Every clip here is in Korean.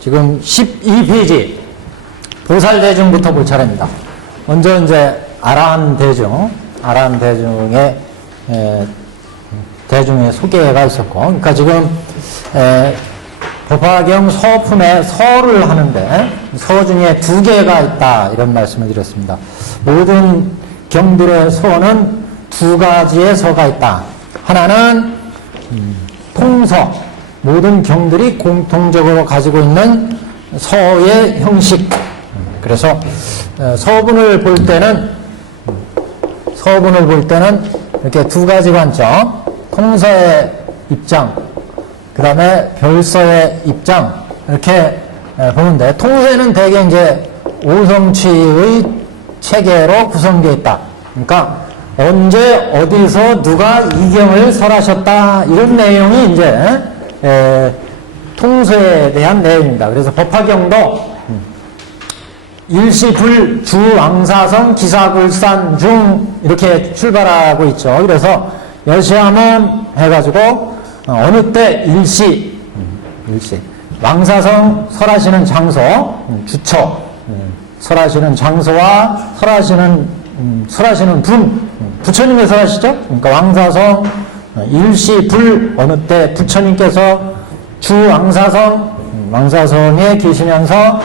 지금 12페이지 보살대중부터 볼 차례입니다. 먼저 이제 아라한 대중의 대중의 소개가 있었고, 그러니까 지금 법화경 서품에 서를 하는데 서 중에 두 개가 있다 이런 말씀을 드렸습니다. 모든 경들의 서는 두 가지의 서가 있다. 하나는 통서, 모든 경들이 공통적으로 가지고 있는 서의 형식. 그래서 서분을 볼 때는 이렇게 두 가지 관점, 통서의 입장, 그 다음에 별서의 입장, 이렇게 보는데, 통서에는 대개 이제 오성치의 체계로 구성되어 있다. 그러니까 언제 어디서 누가 이경을 설하셨다, 이런 내용이 이제 통서에 대한 내용입니다. 그래서 법화경도 일시불 주왕사성 기사굴산 중 이렇게 출발하고 있죠. 그래서 여시함은 해가지고 어느 때 일시 왕사성 설하시는 장소, 주처, 설하시는 장소와 설하시는 분, 부처님이 설하시죠. 그러니까 왕사성 일시불 어느 때 부처님께서 왕사성에 계시면서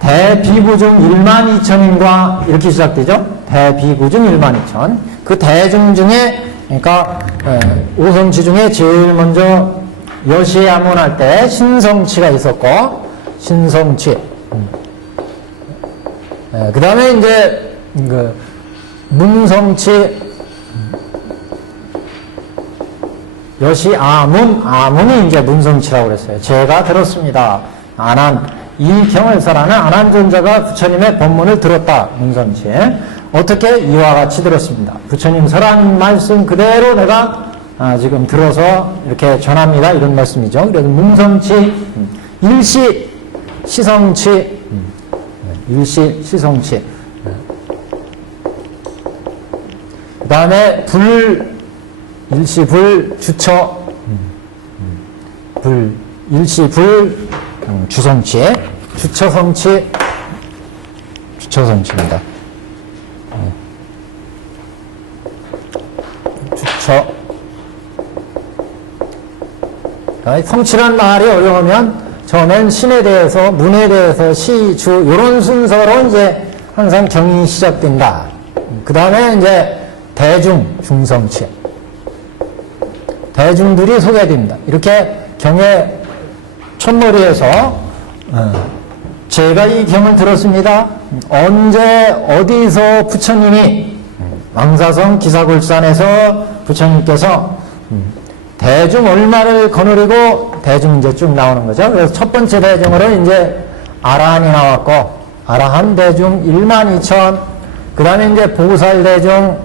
대비구중 12,000인과 이렇게 시작되죠. 대비구중 12,000. 그 대중 중에, 그러니까 오성치 중에 제일 먼저 여시에 암문할 때 신성치가 있었고, 신성치. 그 다음에 이제 그 문성치, 여시 아문이 이제 문성치라고 그랬어요. 제가 들었습니다. 이 경을 설하는 안한존자가 부처님의 법문을 들었다. 문성치. 어떻게? 이와 같이 들었습니다. 부처님 설한 말씀 그대로 내가 지금 들어서 이렇게 전합니다. 이런 말씀이죠. 그래서 문성치, 시성치. 그 다음에 일시불 주처, 주성치, 주처성치입니다. 주처. 성치란 말이 어려우면 처음엔 신에 대해서, 문에 대해서, 시, 주, 이런 순서로 이제 항상 경이 시작된다. 그 다음에 이제 중성치. 대중들이 소개됩니다. 이렇게 경의 첫머리에서 제가 이 경을 들었습니다. 언제 어디서 부처님이 왕사성 기사굴산에서 부처님께서 대중 얼마를 거느리고 대중 이제 쭉 나오는 거죠. 그래서 첫 번째 대중으로 이제 아라한이 나왔고, 아라한 대중 12,000, 그 다음에 이제 보살 대중,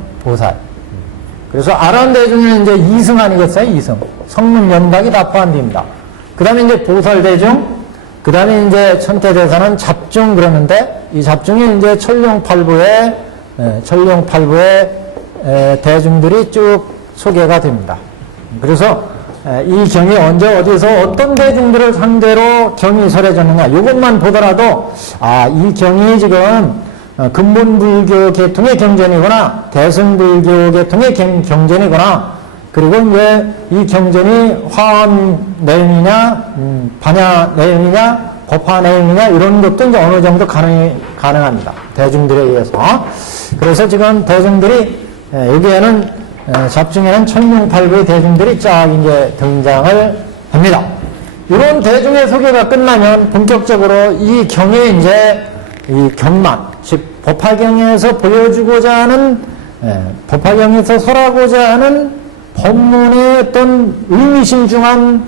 그래서 아라한 대중은 이제 2승 아니겠어요? 2승. 성문 연각이 다 포함됩니다. 그 다음에 이제 보살 대중, 그 다음에 이제 천태대사는 잡중 그러는데, 이 잡중이 이제 천룡팔부의 대중들이 쭉 소개가 됩니다. 그래서 이 경이 언제 어디서 어떤 대중들을 상대로 경이 설해졌느냐, 이것만 보더라도, 이 경이 지금 근본불교 계통의 경전이구나, 대승불교 계통의 경전이구나, 그리고 이제 이 경전이 화엄 내용이냐, 반야 내용이냐, 법화 내용이냐, 이런 것도 이제 어느 정도 가능합니다. 대중들에 의해서. 그래서 지금 대중들이, 여기에는, 잡중에는 천룡팔부의 대중들이 쫙 이제 등장을 합니다. 이런 대중의 소개가 끝나면 본격적으로 이 경에 이제 이 경만, 즉, 법화경에서 보여주고자 하는, 법화경에서 설하고자 하는 법문의 어떤 의미심중한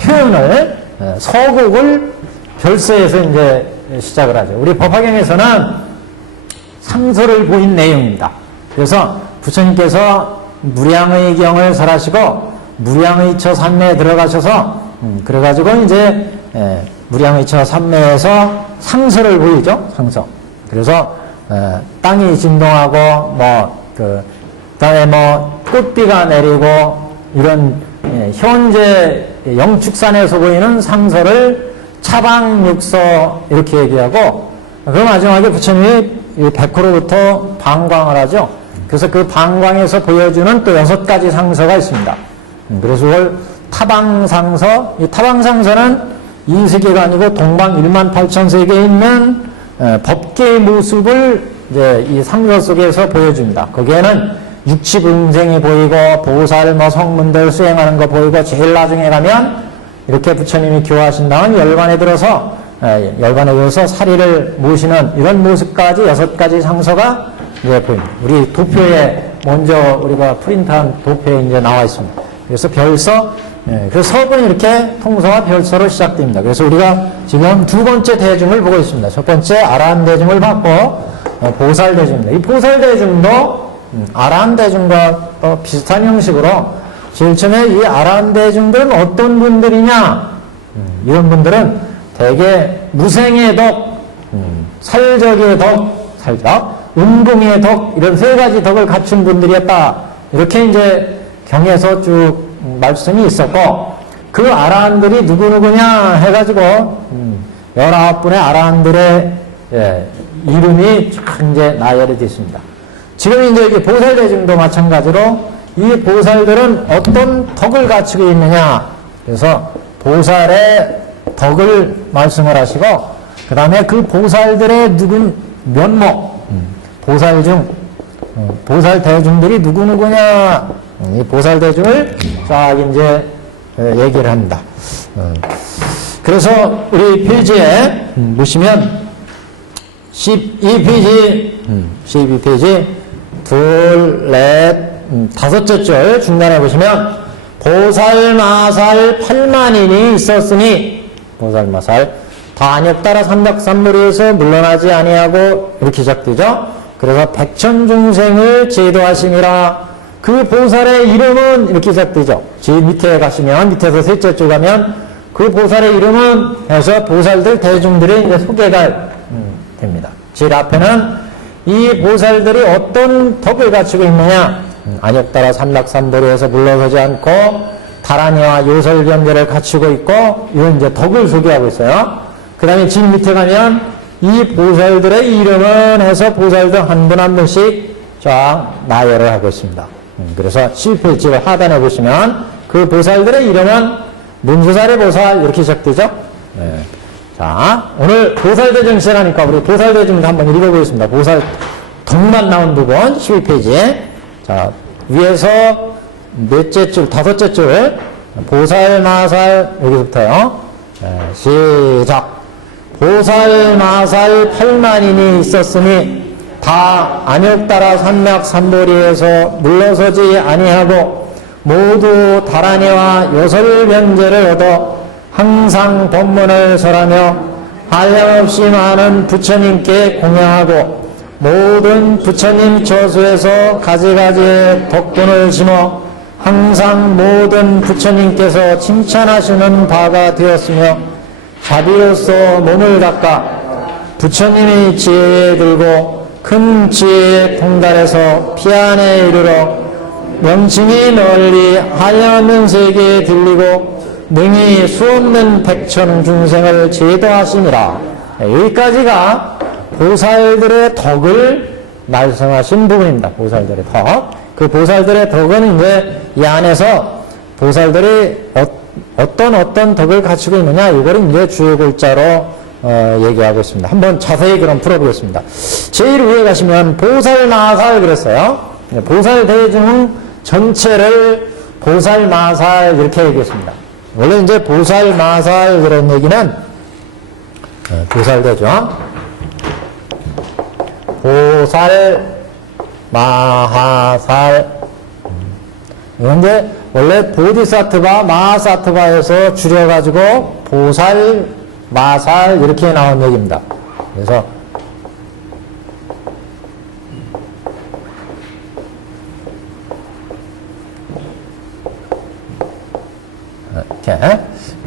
표현을, 서곡을 별서에서 이제 시작을 하죠. 우리 법화경에서는 상서를 보인 내용입니다. 그래서 부처님께서 무량의 경을 설하시고, 무량의 처 삼매에 들어가셔서, 그래가지고 이제, 무량의 처 삼매에서 상서를 보이죠? 상서. 그래서, 땅이 진동하고, 그다음에 꽃비가 내리고, 이런, 현재 영축산에서 보이는 상서를 차방육서 이렇게 얘기하고 그 마지막에 부처님이 백호로부터 방광을 하죠. 그래서 그 방광에서 보여주는 또 6가지 상서가 있습니다. 그래서 그걸 타방상서, 이 타방상서는 이 세계가 아니고 동방 18,000세계에 있는 법계의 모습을 이제 이 상서 속에서 보여줍니다. 거기에는 육치분생이 보이고 보살 뭐 성문들 수행하는 거 보이고 제일 나중에 가면 이렇게 부처님이 교화하신 다음 열반에 들어서 사리를 모시는 이런 모습까지 6가지 상서가 이제 보입니다. 우리 도표에 먼저 우리가 프린트한 도표에 이제 나와 있습니다. 그래서 별서, 그래서 서은 이렇게 통서와 별서로 시작됩니다. 그래서 우리가 지금 두 번째 대중을 보고 있습니다. 첫 번째 아라한 대중을 받고 보살 대중입니다. 이 보살 대중도 아라한 대중과 비슷한 형식으로 제일 처음에 이 아라한 대중들은 어떤 분들이냐? 이런 분들은 대개 무생의 덕, 살적의 덕, 운공의 덕, 이런 3가지 덕을 갖춘 분들이었다. 이렇게 이제 경에서 쭉 말씀이 있었고, 그 아라한들이 누구누구냐 해가지고, 19분의 아라한들의 이름이 쫙 이제 나열이 되어 있습니다. 지금 이제 보살대중도 마찬가지로 이 보살들은 어떤 덕을 갖추고 있느냐. 그래서 보살의 덕을 말씀을 하시고, 그 다음에 그 보살들의 면목, 보살 대중들이 누구누구냐, 이 보살 대중을 쫙 이제 얘기를 합니다. 그래서 우리 페이지에 보시면 12페이지 둘, 넷, 5째 줄 중간에 보시면 보살마살 8만인이 있었으니 보살마살 단역따라 삼박삼무리에서 물러나지 아니하고 이렇게 시작되죠. 그래서 백천중생을 제도하심이라. 그 보살의 이름은 이렇게 시작되죠. 제일 밑에 가시면 밑에서 3째 줄 가면 그 보살의 이름은 해서 보살들 대중들이 이제 소개가 됩니다. 제일 앞에는 이 보살들이 어떤 덕을 갖추고 있느냐. 안역따라 삼락삼보리에서 물러서지 않고 다라니와 요설변제를 갖추고 있고 이런 이제 덕을 소개하고 있어요. 그 다음에 진 밑에 가면 이 보살들의 이름은 해서 보살들 한 분 한 분씩 쫙 나열을 하고 있습니다. 그래서 7페이지를 하단에 보시면 그 보살들의 이름은 문수살의 보살 이렇게 시작되죠. 네. 자, 오늘 보살대중 시작하니까 우리 보살대중도 한번 읽어보겠습니다. 보살 덕만 나온 부분 12페이지에 자, 위에서 넷째 줄, 5째 줄 보살마살 여기서부터요. 시작. 보살마살 8만인이 있었으니 다 안역따라 삼맥삼보리에서 물러서지 아니하고 모두 다라니와 요설변제를 얻어 항상 법문을 설하며 한량없이 많은 부처님께 공양하고 모든 부처님 처소에서 가지가지의 덕분을 심어 항상 모든 부처님께서 칭찬하시는 바가 되었으며 자비로서 몸을 닦아 부처님의 지혜에 들고 큰 지혜에 통달해서 피안에 이르러 명칭이 널리 한량없는 세계에 들리고 능히 수없는 백천 중생을 제도하시니라. 여기까지가 보살들의 덕을 말씀하신 부분입니다. 보살들의 덕. 그 보살들의 덕은 이제 이 안에서 보살들이 어떤 덕을 갖추고 있느냐, 이거를 이제 주요 골자로 얘기하고 있습니다. 한번 자세히 그럼 풀어보겠습니다. 제일 위에 가시면 보살마살 그랬어요. 보살 대중 전체를 보살마살 이렇게 얘기했습니다. 원래 이제 보살마살 그런 얘기는 보살대중, 보살마하살 이건 이제 원래 보디사트바, 마하사트바에서 줄여가지고 보살, 마살 이렇게 나온 얘기입니다. 그래서 이렇게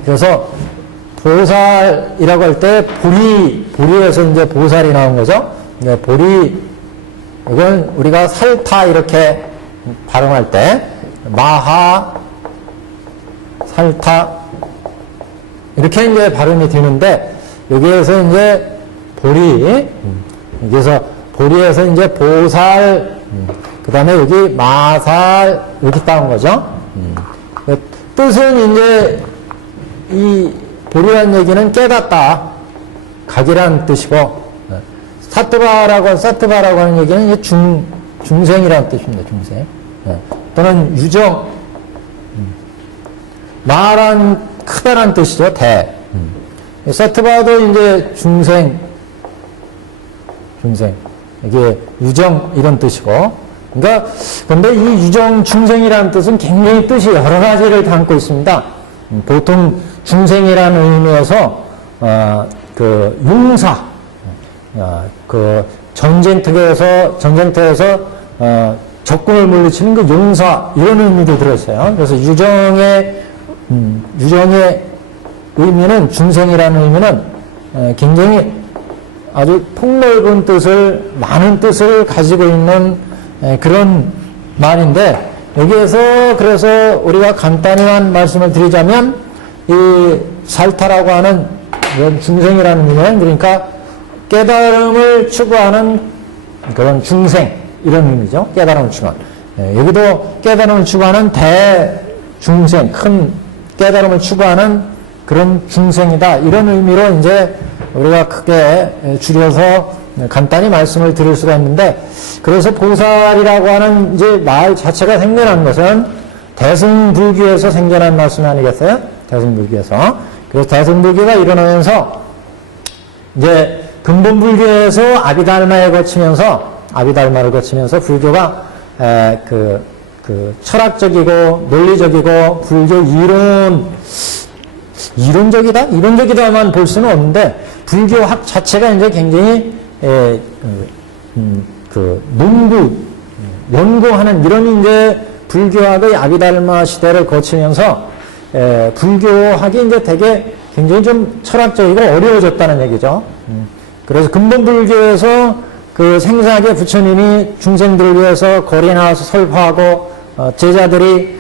그래서 보살이라고 할 때 보리에서 이제 보살이 나온 거죠. 보리 이건 우리가 살타 이렇게 발음할 때 마하, 살타 이렇게 이제 발음이 되는데, 여기에서 이제 보리, 여기서 보리에서 이제 보살, 그 다음에 여기 마살, 이렇게 따온 거죠. 뜻은 이제 이 보리라는 얘기는 깨닫다, 각이라는 뜻이고, 사트바라고 하는 얘기는 이제 중생이라는 뜻입니다. 중생. 또는 유정, 마란 크다라는 뜻이죠. 대. 사트바도 이제 중생. 이게 유정 이런 뜻이고. 그러니까 근데 이 유정 중생이라는 뜻은 굉장히 뜻이 여러 가지를 담고 있습니다. 보통 중생이라는 의미에서 그 용사, 그 전쟁터에서 적군을 물리치는 그 용사 이런 의미도 들어있어요. 그래서 유정의 의미는, 중생이라는 의미는 굉장히 아주 폭넓은 뜻을, 많은 뜻을 가지고 있는 그런 말인데, 여기에서 그래서 우리가 간단히만 말씀을 드리자면, 이 살타라고 하는 이런 중생이라는 의미는, 그러니까 깨달음을 추구하는 그런 중생, 이런 의미죠. 깨달음을 추구하는. 여기도 깨달음을 추구하는 대중생, 큰 깨달음을 추구하는 그런 중생이다. 이런 의미로 이제 우리가 크게 줄여서 간단히 말씀을 드릴 수가 있는데, 그래서 보살이라고 하는 이제 말 자체가 생겨난 것은 대승불교에서 생겨난 말씀 아니겠어요? 대승불교에서. 그래서 대승불교가 일어나면서 이제 근본불교에서 아비달마를 거치면서 불교가 그 철학적이고 논리적이고 불교 이론적이다만 볼 수는 없는데, 불교학 자체가 이제 굉장히 연구하는 이런 이제 불교학의 아비달마 시대를 거치면서 불교학이 이제 되게 굉장히 좀 철학적이고 어려워졌다는 얘기죠. 그래서 근본불교에서 그 생사하게 부처님이 중생들을 위해서 거리에 나와서 설파하고 제자들이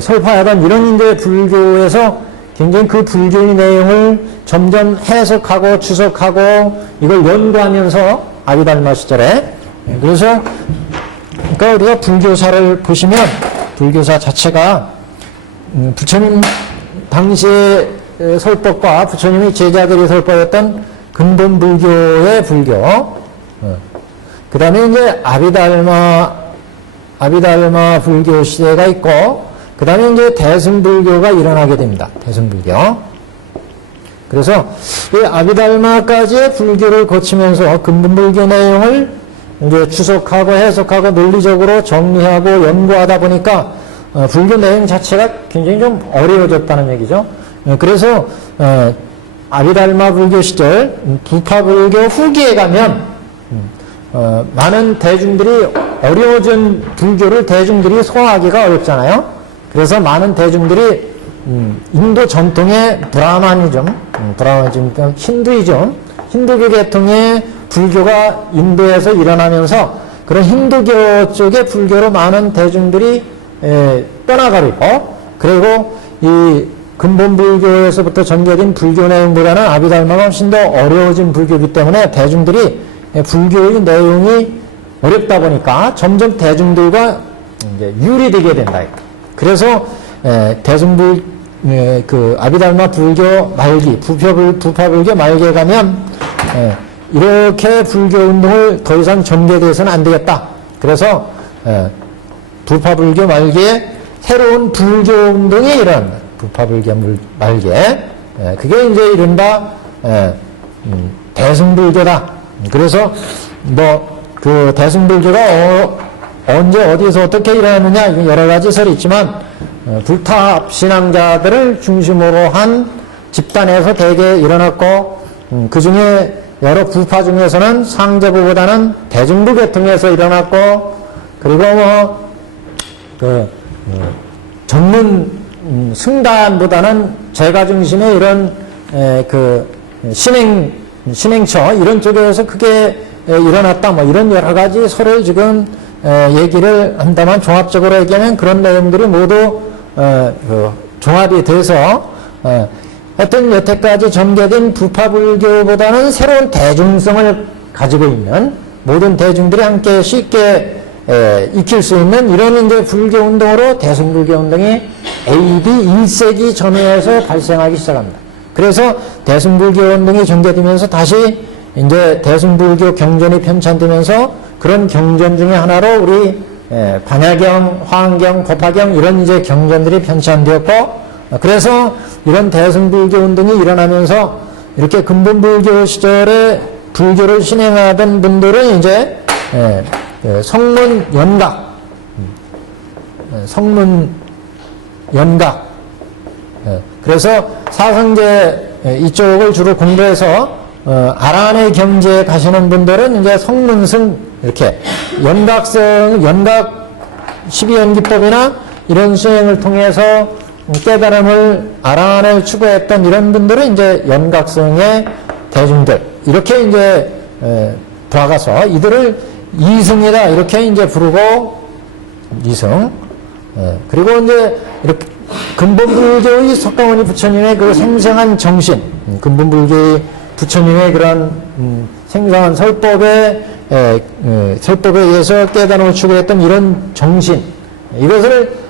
설파하던 이런 이제 불교에서 굉장히 그 불교의 내용을 점점 해석하고 추석하고 이걸 연구하면서 아비달마 시절에, 그래서 그러니까 우리가 불교사를 보시면 불교사 자체가 부처님 당시의 설법과 부처님의 제자들이 설법했던 근본 불교의 불교, 그 다음에 이제 아비달마 불교 시대가 있고, 그 다음에 이제 대승불교가 일어나게 됩니다. 대승불교. 그래서 이 아비달마까지의 불교를 거치면서 근본불교 내용을 이제 추석하고 해석하고 논리적으로 정리하고 연구하다 보니까 불교 내용 자체가 굉장히 좀 어려워졌다는 얘기죠. 그래서 아비달마 불교 시절 부파불교 후기에 가면 많은 대중들이 어려워진 불교를 대중들이 소화하기가 어렵잖아요. 그래서 많은 대중들이 인도 전통의 브라마니즘, 힌두교 계통의 불교가 인도에서 일어나면서 그런 힌두교 쪽의 불교로 많은 대중들이 떠나가리고, 그리고 이 근본 불교에서부터 전개된 불교 내용보다는 아비달마가 훨씬 더 어려워진 불교이기 때문에 대중들이 불교의 내용이 어렵다 보니까 점점 대중들과 이제 유리되게 된다. 그래서 그 아비달마 불교 말기, 부파불교 말기에 가면 이렇게 불교 운동을 더 이상 전개돼서는 안 되겠다. 그래서 부파불교 말기에 새로운 불교 운동이 일어납니다. 부파불교 말기에. 그게 이제 이른바 대승불교다. 그래서 그 대승불교가 언제 어디서 어떻게 일어났느냐 여러 가지 설이 있지만, 불탑 신앙자들을 중심으로 한 집단에서 대개 일어났고, 그 중에 여러 부파 중에서는 상제부보다는 대중부 계통에서 일어났고, 그리고 전문 승단보다는 제가 중심의 이런 그 신행처 이런 쪽에서 크게 일어났다, 이런 여러 가지 설을 지금 얘기를 한다면, 종합적으로 얘기하면 그런 내용들이 모두 종합이 돼서 하여튼 여태까지 전개된 부파불교보다는 새로운 대중성을 가지고 있는 모든 대중들이 함께 쉽게 익힐 수 있는 이런 이제 불교 운동으로 대승불교 운동이 AD 1세기 전후에서 발생하기 시작합니다. 그래서 대승불교 운동이 전개되면서 다시 이제 대승불교 경전이 편찬되면서 그런 경전 중에 하나로 우리 반야경, 화엄경, 법화경 이런 이제 경전들이 편찬되었고, 그래서 이런 대승불교 운동이 일어나면서 이렇게 근본불교 시절에 불교를 신행하던 분들은 이제 성문 연각, 성문 연각, 그래서 사성제 이쪽을 주로 공부해서 아란의 경지에 가시는 분들은 이제 성문승 이렇게 연각성, 연각 12연기법이나 이런 수행을 통해서 깨달음을 아란을 추구했던 이런 분들은 이제 연각성의 대중들 이렇게 이제 도와가서 이들을 이승이다 이렇게 이제 부르고 이승. 그리고 이제 이렇게 근본불교의 석가모니 부처님의 그 생생한 정신, 근본불교의 부처님의 그런 생생한 설법에 의해서 깨달음을 추구했던 이런 정신, 이것을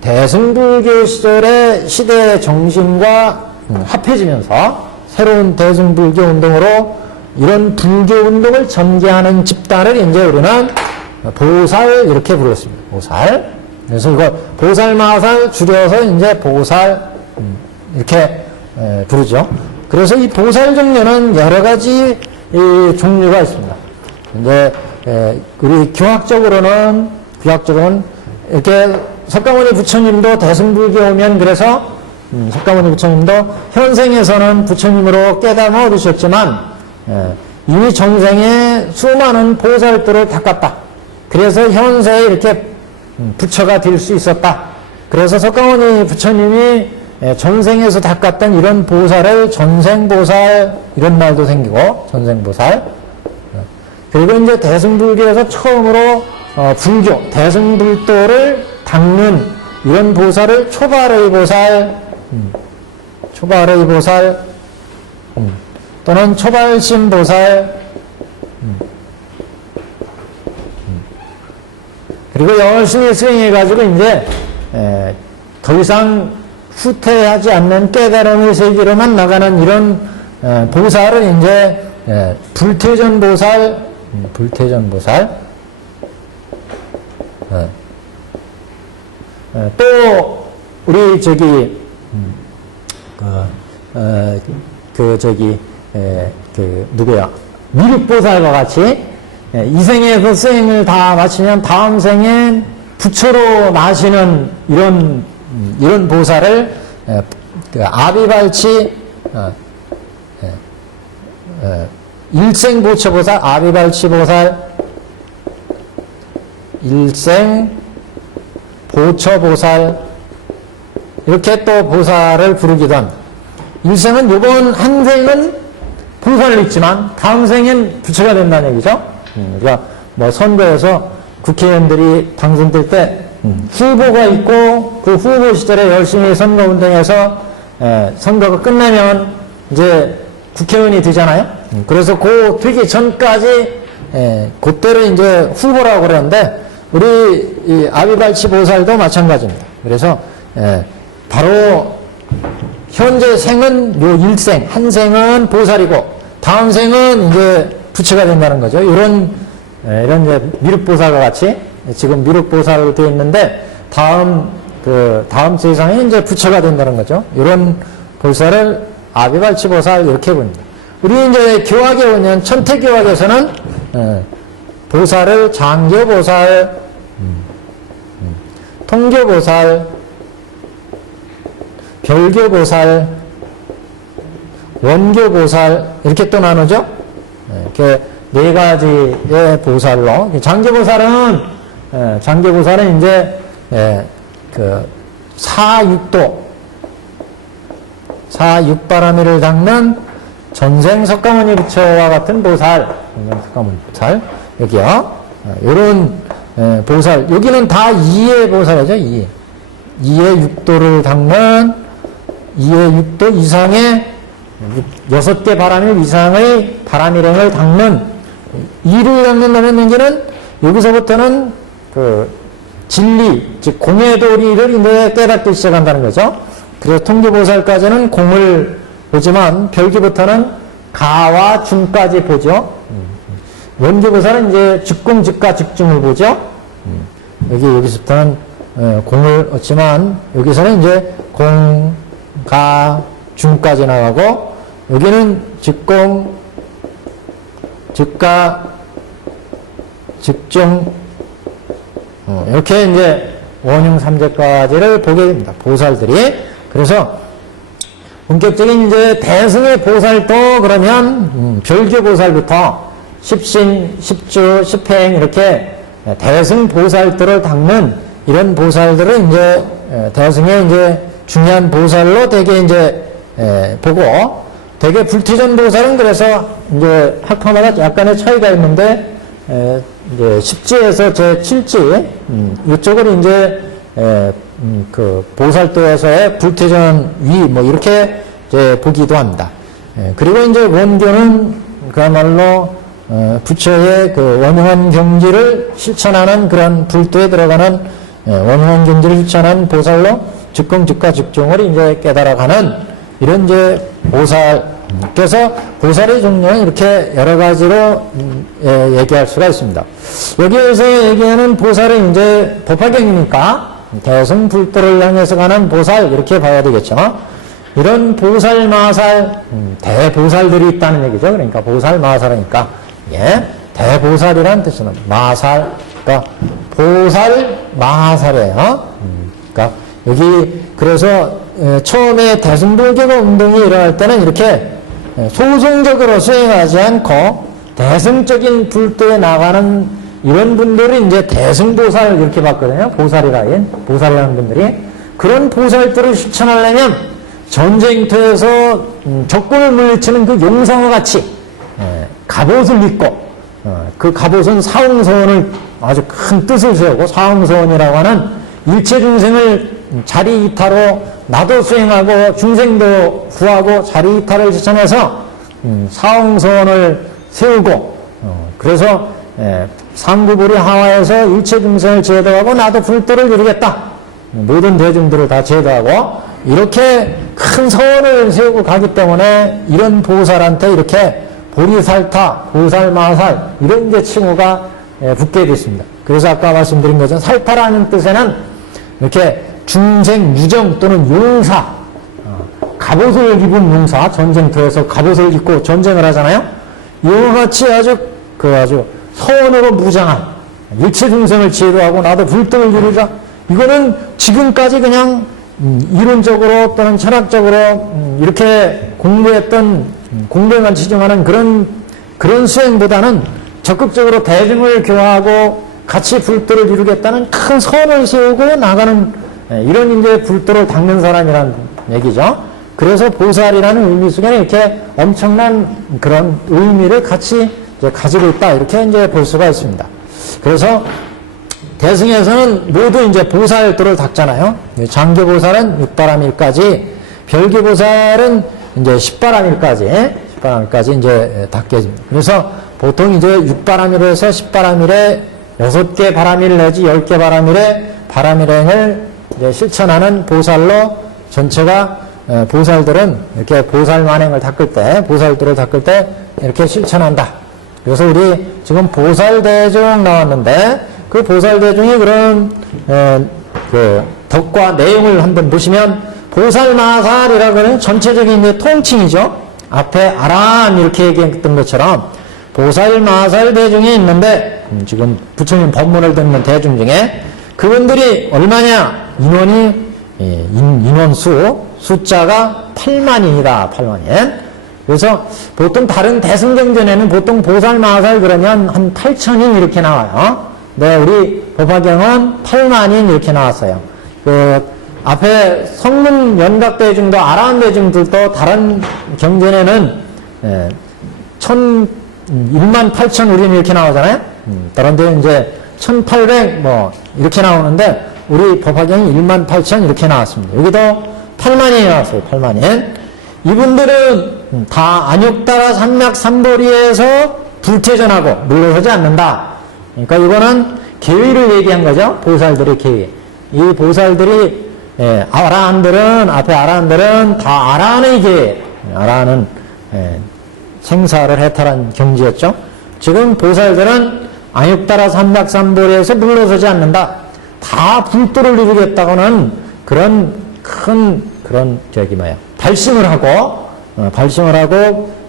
대승불교 시절의 시대 정신과 합해지면서 새로운 대승불교 운동으로 이런 불교 운동을 전개하는 집단을 이제 우리는 보살 이렇게 부르겠습니다. 보살. 그래서 이거 보살마살 줄여서 이제 보살 이렇게 부르죠. 그래서 이 보살 종류는 여러 가지 종류가 있습니다. 근데 우리 교학적으로는 이렇게 석가모니 부처님도 대승불교 오면 그래서 석가모니 부처님도 현생에서는 부처님으로 깨달음을 얻으셨지만 이미 전생에 수많은 보살들을 닦았다. 그래서 현세에 이렇게 부처가 될 수 있었다. 그래서 석가모니 부처님이 전생에서 닦았던 이런 보살을 전생보살 이런 말도 생기고 전생보살. 그리고 이제 대승불교에서 처음으로 불교 대승불도를 닦는 이런 보살을 초발의 보살, 초발의 보살 또는 초발심 보살, 그리고 열심히 수행해가지고 이제 더 이상 후퇴하지 않는 깨달음의 세계로만 나가는 이런 보살을 이제 불퇴전 보살, 불퇴전 보살. 또 우리 저기 누구야 미륵보살과 같이 이생에서 수행을 다 마치면 다음 생엔 부처로 나시는 이런 보살을 아비발치 일생보처보살, 아비발치보살, 일생보처보살 이렇게 또 보살을 부르기도 합니다. 일생은 이번 한 생은 보살을 있지만 다음 생엔 부처가 된다는 얘기죠. 그러니까 뭐 선거에서 국회의원들이 당선될 때 후보가 있고 그 후보 시절에 열심히 선거운동해서 선거가 끝나면 이제 국회의원이 되잖아요. 그래서 그 되기 전까지 그때를 이제 후보라고 그러는데 우리 이 아비발치 보살도 마찬가지입니다. 그래서 바로 현재 생은 요 일생 한 생은 보살이고 다음 생은 이제 부처가 된다는 거죠. 이런 이제 미륵보살과 같이 지금 미륵보살로 되어 있는데 다음 세상에 이제 부처가 된다는 거죠. 이런 보살을 아비발치보살 이렇게 봅니다. 우리 이제 교학에 오면 천태교학에서는 보살을 장교보살, 통교보살, 별교보살, 원교보살 이렇게 또 나누죠. 이렇게 네 가지의 보살로 장교보살은 이제 그 사육바라미를 닦는 전생 석가모니 부처와 같은 보살, 전생 석가모니 보살 여기요. 이런 보살 여기는 다 이의 보살이죠. 이의 육도를 닦는 2의 6도 이상의 6개 바람일 이상의 바람일행을 닦는, 이를 닦는다는 얘기는 여기서부터는 그 진리, 즉 공의 도리를 이제 깨닫기 시작한다는 거죠. 그래서 통기보살까지는 공을 보지만 별기부터는 가와 중까지 보죠. 원기보살은 이제 즉공, 즉가, 즉중을 보죠. 여기서부터는 공을 얻지만 여기서는 이제 공, 가, 중까지 나가고 여기는 즉공, 즉가, 즉중 이렇게 이제 원흉 삼재까지를 보게 됩니다. 보살들이. 그래서 본격적인 이제 대승의 보살도 그러면 별교 보살부터 십신, 십주, 십행 이렇게 대승 보살들을 닦는 이런 보살들을 이제 대승의 이제 중요한 보살로 되게 이제 보고, 되게 불티전 보살은 그래서 이제 학파마다 약간의 차이가 있는데 이제 10지에서 제 7지 이쪽을 이제 그 보살도에서의 불태전 위 뭐 이렇게 이제 보기도 합니다. 그리고 이제 원교는 그야말로 부처의 그 원흉한 경지를 실천하는 그런 불도에 들어가는 원흉한 경지를 실천하는 보살로 즉공, 즉가, 즉종을 이제 깨달아가는 이런 이제 보살. 그래서 보살의 종류는 이렇게 여러 가지로 얘기할 수가 있습니다. 여기에서 얘기하는 보살은 이제 법화경이니까 대승 불도를 향해서 가는 보살 이렇게 봐야 되겠죠. 이런 보살 마살, 대보살들이 있다는 얘기죠. 그러니까 보살 마살이니까 대보살이라는 뜻은 마살, 그러니까 보살 마살이에요. 그러니까 여기 그래서 처음에 대승불교가 운동이 일어날 때는 이렇게 소승적으로 수행하지 않고 대승적인 불도에 나가는 이런 분들이 이제 대승보살 이렇게 봤거든요. 보살이라는 분들이. 그런 보살들을 실천하려면 전쟁터에서 적군을 물리치는 그 용사와 같이 갑옷을 입고, 그 갑옷은 사홍서원을 아주 큰 뜻을 세우고, 사홍서원이라고 하는 일체 중생을 자리이타로 나도 수행하고 중생도 구하고 자리이타를 실천해서 사홍서원을 세우고, 그래서 상구불이 하와에서 일체 중생을 제도하고 나도 불도를 이루겠다, 모든 대중들을 다 제도하고 이렇게 큰 서원을 세우고 가기 때문에 이런 보살한테 이렇게 보리살타, 보살마살 이런 이제 칭호가 붙게 됐습니다. 그래서 아까 말씀드린 것처럼 살타라는 뜻에는 이렇게 중생, 유정 또는 용사, 갑옷을 입은 용사, 전쟁터에서 갑옷을 입고 전쟁을 하잖아요. 이와 같이 아주 서원으로 무장한 일체 중생을 제도하고 나도 불도를 이루자. 이거는 지금까지 그냥 이론적으로 또는 철학적으로 이렇게 공부에만 치중하는 그런 수행보다는 적극적으로 대중을 교화하고 같이 불도를 이루겠다는 큰 선을 세우고 나가는 이런 이제 불도를 닦는 사람이라는 얘기죠. 그래서 보살이라는 의미 속에는 이렇게 엄청난 그런 의미를 같이 이제 가지고 있다, 이렇게 이제 볼 수가 있습니다. 그래서 대승에서는 모두 이제 보살도를 닦잖아요. 장교보살은 6바람일까지, 별교보살은 이제 10바람일까지 이제 닦게 됩니다. 그래서 보통 이제 6바람일에서 10바람일에 6개 바람일 내지 10개 바람일에 바람일행을 이제 실천하는 보살로 전체가, 보살들은 이렇게 보살만행을 닦을 때, 보살들을 닦을 때 이렇게 실천한다. 그래서 우리 지금 보살대중 나왔는데, 그 보살대중이 그런 그 덕과 내용을 한번 보시면, 보살마살이라고 하는 전체적인 이제 통칭이죠. 앞에 아람 이렇게 얘기했던 것처럼 보살마살 대중이 있는데, 지금 부처님 법문을 듣는 대중 중에 그분들이 얼마냐? 인원수 숫자가 8만인이다. 8만인. 그래서 보통 다른 대승경전에는 보통 보살마살 그러면 한 8천인 이렇게 나와요. 네, 우리 법화경은 8만인 이렇게 나왔어요. 그 앞에 성문 연각대중도 아라한 대중들도 다른 경전에는 1만 8천 우리는 이렇게 나오잖아요. 다른 데는 이제 1800 뭐 이렇게 나오는데 우리 법화경이 1만 8천 이렇게 나왔습니다. 여기도 팔만인이 나왔어요. 팔만인. 이분들은 다 안욕따라 삼맥삼보리에서 불퇴전하고 물러서지 않는다. 그러니까 이거는 계위를 얘기한 거죠. 보살들의 계위. 이 보살들이 아라한들은 앞에 아라한들은 다 아라한의 계위. 아라한은 생사를 해탈한 경지였죠. 지금 보살들은 안욕따라 삼맥삼보리에서 물러서지 않는다. 다 불도를 이루겠다고는 그런 큰 발심을 하고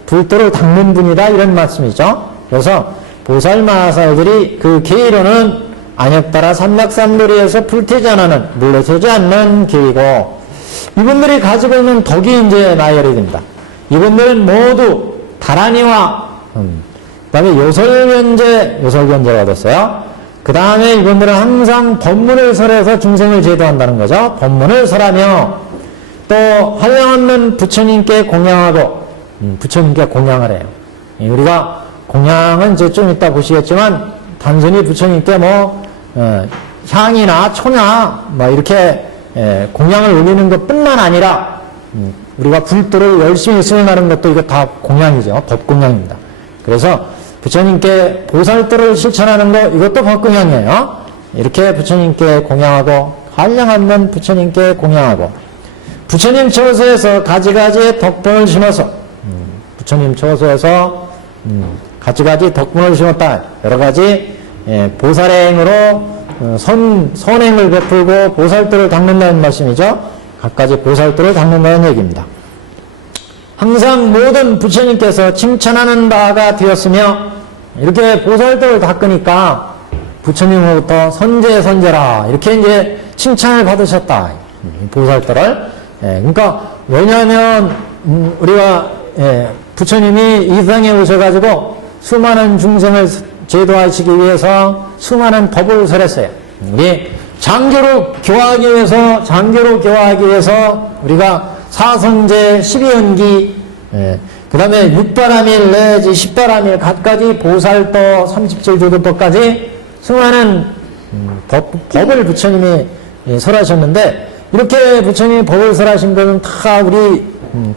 불도를 닦는 분이다 이런 말씀이죠. 그래서 보살마살들이 그 계위로는 안욕따라 삼맥삼보리에서 불퇴전하는 물러서지 않는 계위고 이분들이 가지고 있는 덕이 이제 나열이 됩니다. 이분들은 모두 다란이와 그다음에 요설견제가 됐어요. 그 다음에 이분들은 항상 법문을 설해서 중생을 제도한다는 거죠. 법문을 설하며 또 한량없는 부처님께 공양하고 부처님께 공양을 해요. 우리가 공양은 이제 좀 이따 보시겠지만 단순히 부처님께 향이나 초나 이렇게 공양을 올리는 것뿐만 아니라 우리가 불도를 열심히 수행하는 것도 이거 다 공양이죠. 법공양입니다. 그래서 부처님께 보살도를 실천하는 거 이것도 법공양이에요. 이렇게 부처님께 공양하고 한량없는 부처님께 공양하고 부처님 처소에서 가지가지의 덕분을 심어서 부처님 처소에서 가지가지 덕분을 심었다. 여러가지 보살행으로 선행을 베풀고 보살도를 닦는다는 말씀이죠. 갖가지 보살도를 닦는다는 얘기입니다. 항상 모든 부처님께서 칭찬하는 바가 되었으며 이렇게 보살도를 닦으니까 부처님으로부터 선제라 이렇게 이제 칭찬을 받으셨다. 보살도를. 그러니까 왜냐하면 우리가 부처님이 이 세상에 오셔가지고 수많은 중생을 제도하시기 위해서 수많은 법을 설했어요. 우리 장교로 교화하기 위해서 우리가 사선제 12연기 그 다음에 6바라밀 내지 10바라밀 갖가지 보살도 37조도법까지 수많은 법을 부처님이 설하셨는데 이렇게 부처님이 법을 설하신 것은 다 우리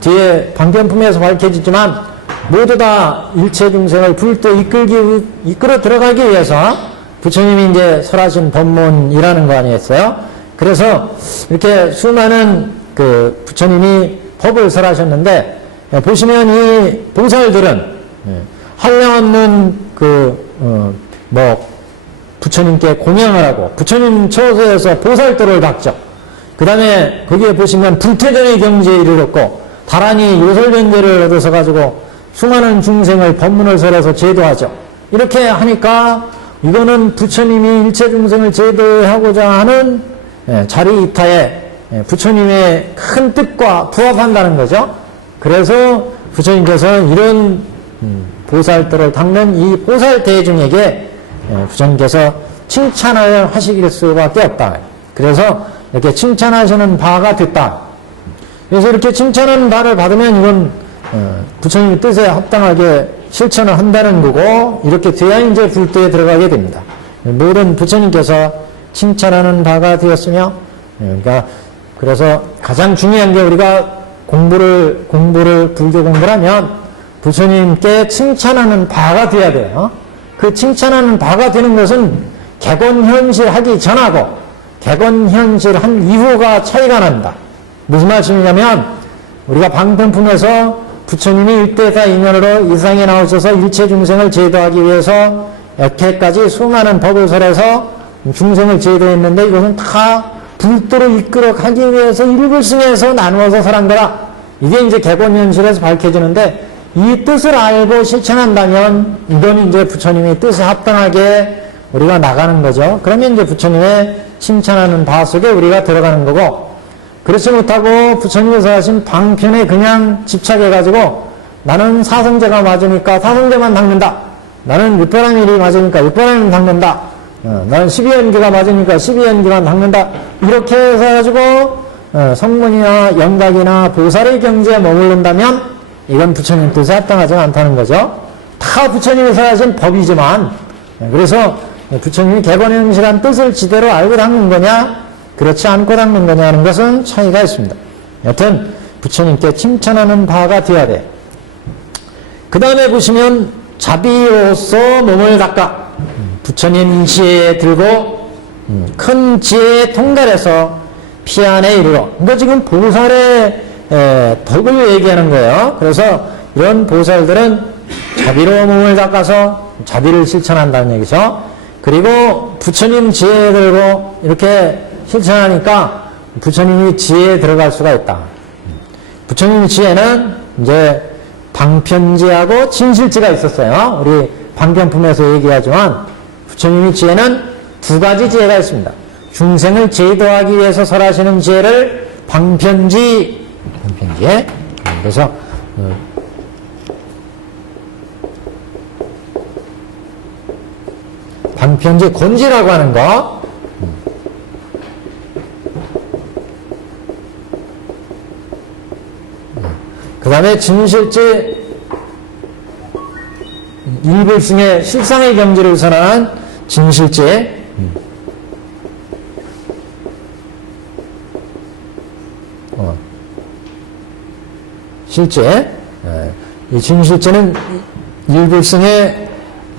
뒤에 방편품에서 밝혀지지만 모두 다 일체 중생을 불도 이끌어 들어가기 위해서 부처님이 이제 설하신 법문이라는 거 아니겠어요? 그래서 이렇게 수많은 부처님이 법을 설하셨는데 보시면 이 보살들은 한량없는 부처님께 공양을 하고 부처님 처소에서 보살도를 닦죠. 그 다음에 거기에 보시면 불퇴전의 경지에 이르렀고 다란히 요설견제를 얻어서 가지고 수많은 중생을 법문을 설해서 제도하죠. 이렇게 하니까 이거는 부처님이 일체 중생을 제도하고자 하는 자리이타에 부처님의 큰 뜻과 부합한다는 거죠. 그래서 부처님께서 이런 보살도를 닦는 이 보살 대중에게 부처님께서 칭찬을 하시길 수밖에 없다. 그래서 이렇게 칭찬하시는 바가 됐다. 그래서 이렇게 칭찬하는 바를 받으면 이건 부처님의 뜻에 합당하게 실천을 한다는 거고 이렇게 돼야 이제 불도에 들어가게 됩니다. 모든 부처님께서 칭찬하는 바가 되었으며 그러니까 그래서 가장 중요한 게 우리가 공부를 불교 공부를 하면 부처님께 칭찬하는 바가 돼야 돼요. 그 칭찬하는 바가 되는 것은 객원현실 하기 전하고 객원현실 한 이후가 차이가 납니다. 무슨 말씀이냐면 우리가 방편품에서 부처님이 일대사 인연으로 이 세상에 나오셔서 일체 중생을 제도하기 위해서 여태까지 수많은 법을 설해서 중생을 제도했는데 이것은 다 불도로 이끌어 가기 위해서 일불승에서 나누어서 설한 거라. 이게 이제 객원현실에서 밝혀지는데 이 뜻을 알고 실천한다면 이건 이제 부처님의 뜻에 합당하게 우리가 나가는 거죠. 그러면 이제 부처님의 칭찬하는 바 속에 우리가 들어가는 거고 그렇지 못하고 부처님께서 하신 방편에 그냥 집착해가지고 나는 사성제가 맞으니까 사성제만 닦는다. 나는 육바라밀이 맞으니까 육바라밀 닦는다. 나는 12연기가 맞으니까 12연기만 닦는다. 이렇게 해서 가지고 성문이나 영각이나 보살의 경지에 머무른다면 이건 부처님 뜻에 합당하지 않다는 거죠. 다 부처님께서 하신 법이지만 그래서 부처님이 객원현실한 뜻을 지대로 알고 닦는 거냐 그렇지 않고 닦는 거냐 하는 것은 차이가 있습니다. 여튼 부처님께 칭찬하는 바가 되어야 돼. 그 다음에 보시면 자비로서 몸을 닦아. 부처님 지혜에 들고 큰 지혜에 통달해서 피안에 이르러. 그러니까 지금 보살의 덕을 얘기하는 거예요. 그래서 이런 보살들은 자비로 몸을 닦아서 자비를 실천한다는 얘기죠. 그리고 부처님 지혜에 들고 이렇게 실천하니까 부처님이 지혜에 들어갈 수가 있다. 부처님 지혜는 이제 방편지하고 진실지가 있었어요. 우리 방편품에서 얘기하지만 부처님의 지혜는 두 가지 지혜가 있습니다. 중생을 제도하기 위해서 설하시는 지혜를 방편지에 그래서 방편지 곤지라고 하는 거 그 다음에 진실지 일불승의 실상의 경지를 선언한 진실지 실제 이 진실제는 일불승의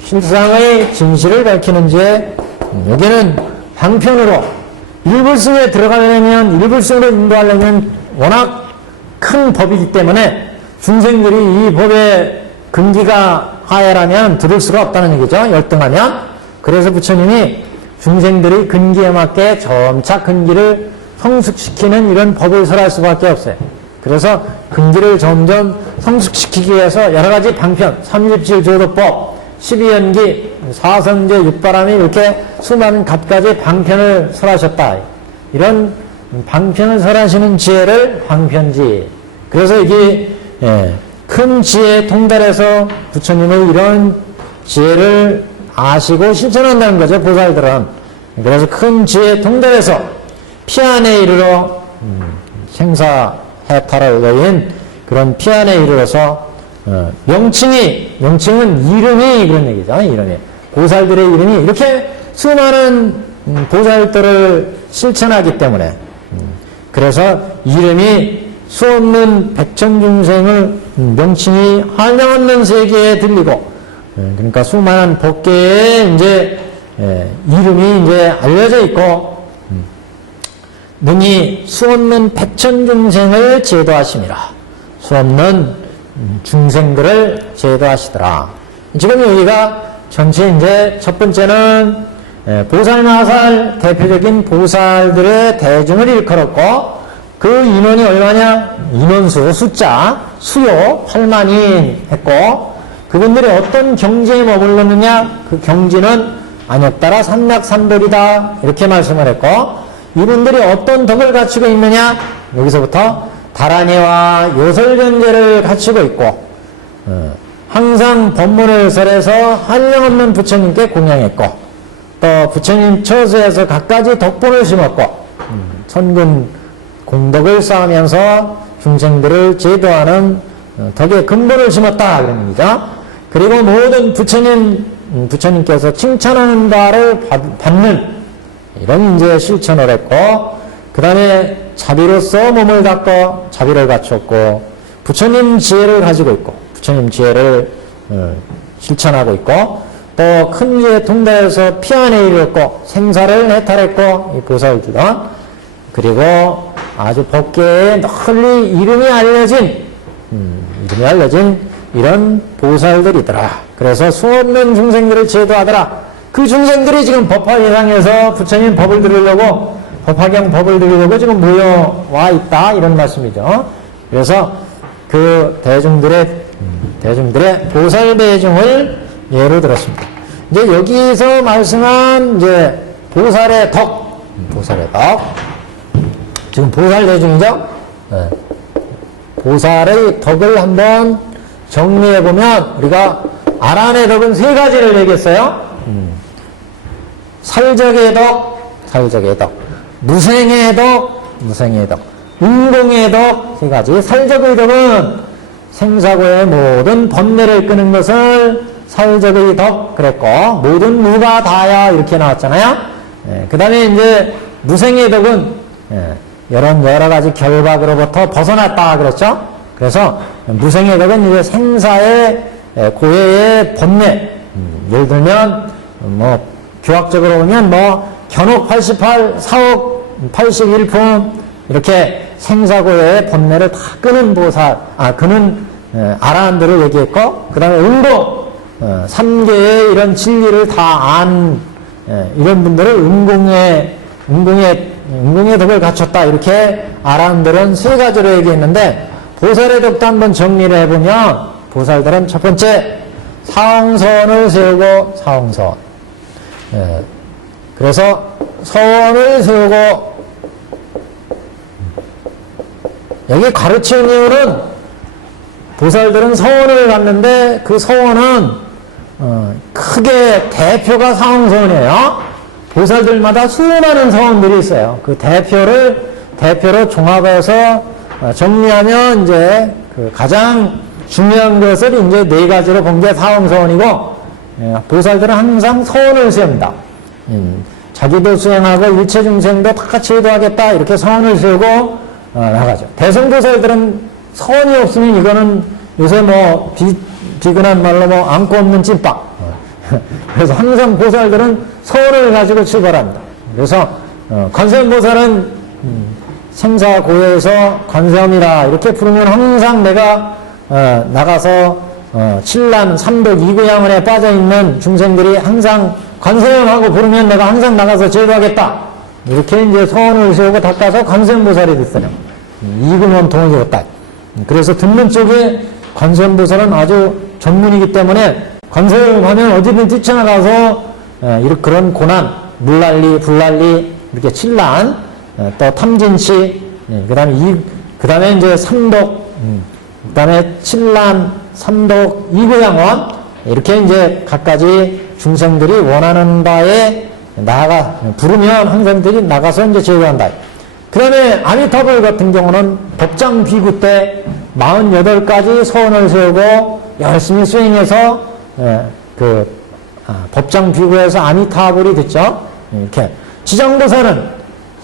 실상의 진실을 밝히는 지혜. 여기는 방편으로 일불승에 들어가려면 일불승으로 인도하려면 워낙 큰 법이기 때문에 중생들이 이 법의 근기가 하야라면 들을 수가 없다는 얘기죠. 열등하면. 그래서 부처님이 중생들이 근기에 맞게 점차 근기를 성숙시키는 이런 법을 설할 수밖에 없어요. 그래서 근기를 점점 성숙시키기 위해서 여러 가지 방편, 37조도법, 12연기, 사성제, 육바람이 이렇게 수많은 갖가지 방편을 설하셨다. 이런 방편을 설하시는 지혜를 방편지. 그래서 이게 큰 지혜에 통달해서 부처님의 이런 지혜를 아시고 실천한다는 거죠. 보살들은. 그래서 큰 지혜에 통달해서 피안에 이르러 생사해탈을 여인 그런 피안에 이르러서 명칭은 이름이 그런 얘기죠. 이름이. 보살들의 이름이 이렇게 수많은 보살들을 실천하기 때문에 그래서 이름이 수없는 백천중생을 명칭이 한량없는 세계에 들리고 그러니까 수많은 법계에 이제 이름이 이제 알려져 있고 능히 수없는 백천중생을 제도하심이라. 수없는 중생들을 제도하시더라. 지금 여기가 전체 이제 첫 번째는 보살마살 대표적인 보살들의 대중을 일컬었고 그 인원이 얼마냐? 인원수, 숫자, 수요 8만인 했고 그분들이 어떤 경지에 머물렀느냐? 그 경지는 안욕따라 삼락삼돌이다 이렇게 말씀을 했고 이분들이 어떤 덕을 갖추고 있느냐? 여기서부터 다란이와 요설견제를 갖추고 있고 항상 법문을 설해서 한량없는 부처님께 공양했고 또 부처님 처소에서 갖가지 덕분을 심었고 천근 공덕을 쌓으면서 중생들을 제도하는 덕의 근본을 심었다 그런 얘기죠. 그리고 모든 부처님께서 칭찬하는 바를 받는 이런 이제 실천을 했고 그 다음에 자비로서 몸을 닦고 자비를 갖췄고 부처님 지혜를 가지고 있고 부처님 지혜를 실천하고 있고 또 큰 지혜 통달해서 피안에 이르렀고 생사를 해탈했고 이 보살들은 그리고 아주 법계에 널리 이름이 알려진 이런 보살들이더라. 그래서 수없는 중생들을 제도하더라. 그 중생들이 지금 법화회상에서 부처님 법을 들으려고 법화경 법을 들으려고 지금 모여와 있다 이런 말씀이죠. 그래서 그 대중들의 보살 대중을 예로 들었습니다. 이제 여기서 말씀한 이제 보살의 덕 지금 보살 대중이죠. 네. 보살의 덕을 한번 정리해 보면 우리가 아란의 덕은 세 가지를 얘기했어요. 살적의 덕, 무생의 덕, 운공의 덕 세 가지. 살적의 덕은 생사고의 모든 번뇌를 끄는 것을 살적의 덕 그랬고 모든 무가 다야 이렇게 나왔잖아요. 그 다음에 이제 무생의 덕은 이런 여러 가지 결박으로부터 벗어났다 그랬죠. 그래서 무생의 덕은 이제 생사의 고해의 번뇌, 예를 들면 뭐 교학적으로 보면 뭐 견옥 88, 사옥 81품 이렇게 생사고해의 번뇌를 다 끄는 보살, 끄는 아라한들을 얘기했고, 그 다음에 은공, 3계의 이런 진리를 다 안 이런 분들을 은공의 덕을 갖췄다 이렇게 아라한들은 세 가지로 얘기했는데, 보살의 덕도 한번 정리를 해보면 보살들은 첫 번째 사홍선을 세우고 사홍선, 그래서 서원을 세우고, 여기 가르치는 이유는 보살들은 서원을 갖는데 그 서원은 크게 대표가 사홍서원이에요. 보살들마다 수많은 서원들이 있어요. 그 대표로 종합해서 정리하면 이제 그 가장 중요한 것을 이제 네 가지로 본 게 사홍서원이고, 보살들은 항상 서원을 세웁니다. 자기도 수행하고 일체 중생도 다 같이 해도하겠다 이렇게 서원을 세우고 나가죠. 대승보살들은 서원이 없으면 이거는 요새 뭐 비근한 말로 뭐 안고 없는 찐빵. 그래서 항상 보살들은 서원을 가지고 출발합니다. 그래서 관세음보살은 생사고해에서 관세음이라 이렇게 부르면 항상 내가 나가서 칠란, 삼독, 이구양원에 빠져있는 중생들이 항상 관세음하고 부르면 내가 항상 나가서 제도하겠다 이렇게 이제 서원을 세우고 닦아서 관세음보살이 됐어요. 이근원통을 이뤘다. 그래서 듣는 쪽에 관세음보살은 아주 전문이기 때문에 관세음 하면 어디든 뛰쳐나가서 그런 고난, 물난리, 불난리, 이렇게 칠란, 또 탐진치, 그 다음에 이제 삼독, 그 다음에 칠란, 삼독, 이구양원, 이렇게 이제 각가지 중생들이 원하는 바에 부르면 항상들이 나가서 이제 제도한다. 그 다음에 아미타불 같은 경우는 법장 비구 때 48가지 서원을 세우고 열심히 수행해서 법장 비구에서 아미타불이 됐죠. 이렇게 지장보살은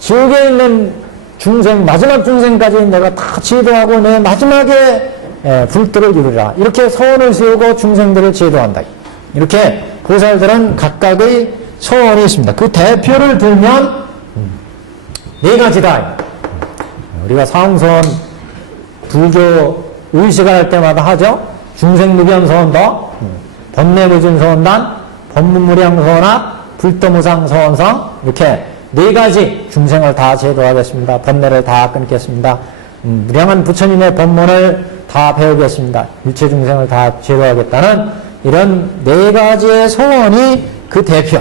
지옥에 있는 중생, 마지막 중생까지 내가 다 제도하고 내 마지막에 불도를 이루라 이렇게 서원을 세우고 중생들을 제도한다. 이렇게 보살들은 각각의 서원이 있습니다. 그 대표를 들면 네 가지다. 우리가 사홍서원 불교 의식을 할 때마다 하죠. 중생무변서원도, 번뇌무진서원단, 법문무량서원학, 불도무상서원성 이렇게 네 가지 중생을 다 제도하겠습니다. 번뇌를 다 끊겠습니다. 무량한 부처님의 법문을 다 배우겠습니다. 일체 중생을 다 제도하겠다는 이런 네 가지의 서원이 그 대표.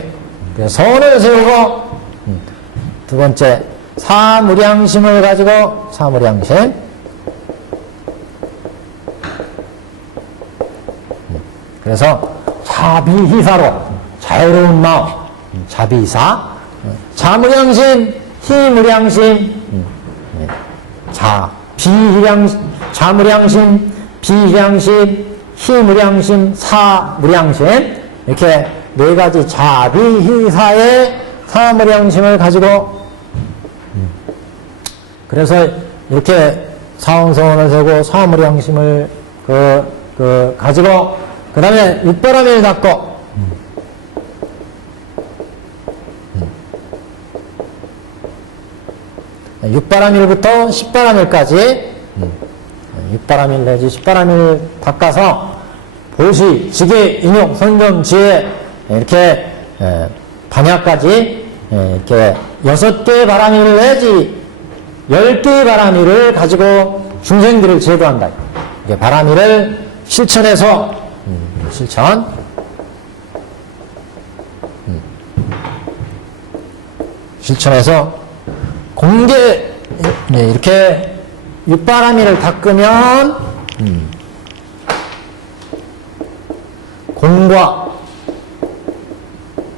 그래서 서원을 세우고 두 번째 사무량심을 가지고 사무량심. 그래서 자비희사로 자유로운 마음 자비희사, 자무량심, 희무량심, 자무량심, 비량심, 희무량심, 사무량심 이렇게 네 가지 자비희사의 사무량심을 가지고 그래서 이렇게 사홍서원을 세고 사무량심을 가지고 그 다음에 육바라밀을 닦고 육바라밀부터 십바라밀까지 6바라밀 내지 10바라밀 닦아서 보시, 지계, 인욕, 선정, 지혜 이렇게 반야까지 이렇게 6개의 바라밀 내지 10개의 바라밀을 가지고 중생들을 제도한다. 이게 바라밀을 실천해서 실천해서 공개 이렇게 육바라밀을 닦으면 공과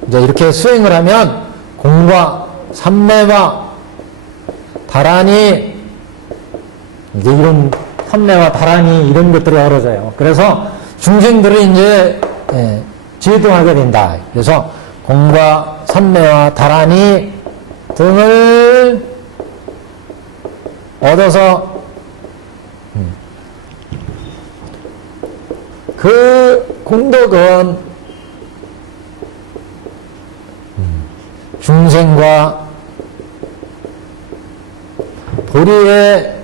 이제 이렇게 수행을 하면 공과 삼매와 다란이 이제 이런 삼매와 다란이 이런 것들이 어우러져요. 그래서 중생들을 이제 제도하게 된다. 그래서 공과 삼매와 다란이 등을 얻어서 그 공덕은 중생과 보리에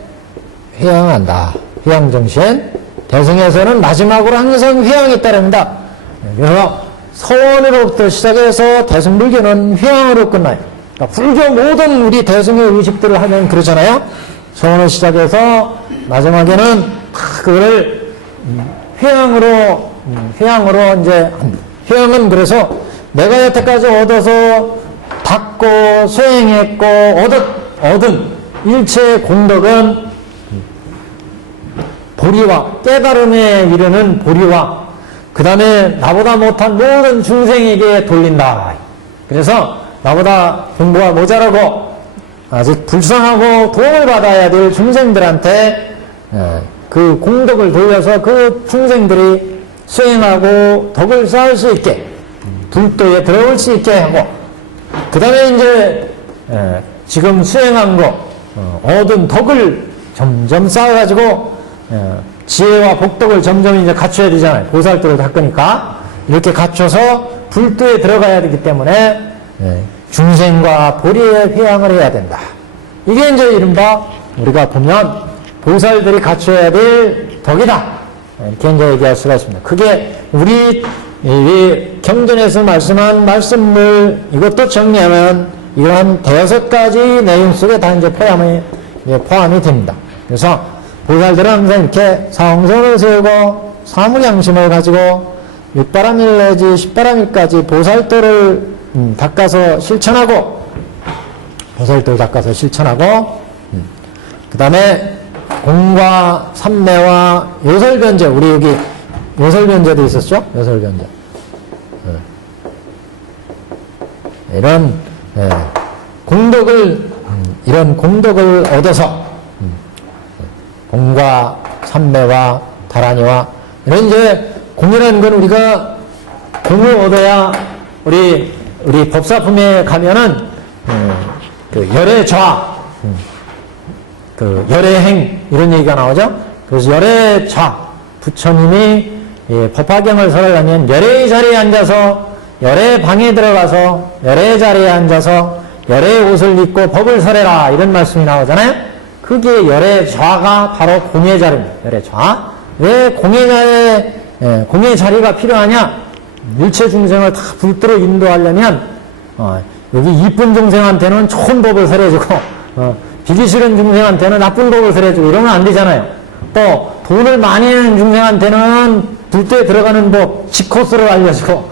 회양한다. 회양정신. 대승에서는 마지막으로 항상 회양이 따릅니다. 그래서 서원으로부터 시작해서 대승불교는 회양으로 끝나요. 그러니까 불교 모든 우리 대승의 의식들을 하면 그러잖아요. 서원을 시작해서 마지막에는 다 그거를 회양으로 이제 회양은 그래서 내가 여태까지 얻어서 닦고 수행했고 얻은 일체의 공덕은 보리와 깨달음에 이르는 보리와 그 다음에 나보다 못한 모든 중생에게 돌린다. 그래서 나보다 공부가 모자라고 아직 불쌍하고 도움을 받아야 될 중생들한테 그 공덕을 돌려서 그 중생들이 수행하고 덕을 쌓을 수 있게 불도에 들어올 수 있게 하고 그 다음에 이제 지금 수행한 거 얻은 덕을 점점 쌓아가지고 지혜와 복덕을 점점 이제 갖춰야 되잖아요. 보살도를 닦으니까 이렇게 갖춰서 불도에 들어가야 되기 때문에 중생과 보리의 회양을 해야 된다. 이게 이제 이른바 우리가 보면 보살들이 갖춰야 될 덕이다. 이렇게 이제 얘기할 수가 있습니다. 그게 우리 이 경전에서 말씀한 말씀을 이것도 정리하면 이러한 대여섯 가지 내용 속에 다 이제 포함이 됩니다. 그래서 보살들은 항상 이렇게 사홍선을 세우고 사무양심을 가지고 육바람일 내지 십바람일까지 보살도를 닦아서 실천하고 보살도를 닦아서 실천하고 그 다음에 공과 삼매와 요설변제 우리 여기 요설변제도 있었죠? 요설변제 이런 이런 공덕을 얻어서 공과 삼매와 다란이와 이런 이제 공이라는 건 우리가 공을 얻어야 우리 법사품에 가면은 그 열애좌 그 열애행 이런 얘기가 나오죠. 그래서 열애좌 부처님이 법화경을 설하려면 열애의 자리에 앉아서 열애의 방에 들어가서 열애의 자리에 앉아서 열애의 옷을 입고 법을 설해라 이런 말씀이 나오잖아요. 그게 열애좌가 바로 공의 자리입니다. 열애좌. 왜 공의 자리가 필요하냐? 일체 중생을 다 불도로 인도하려면 여기 이쁜 중생한테는 좋은 법을 설해주고 비기 싫은 중생한테는 나쁜 법을 설해주고 이러면 안 되잖아요. 또 돈을 많이 내는 중생한테는 불도에 들어가는 법 지코스를 알려주고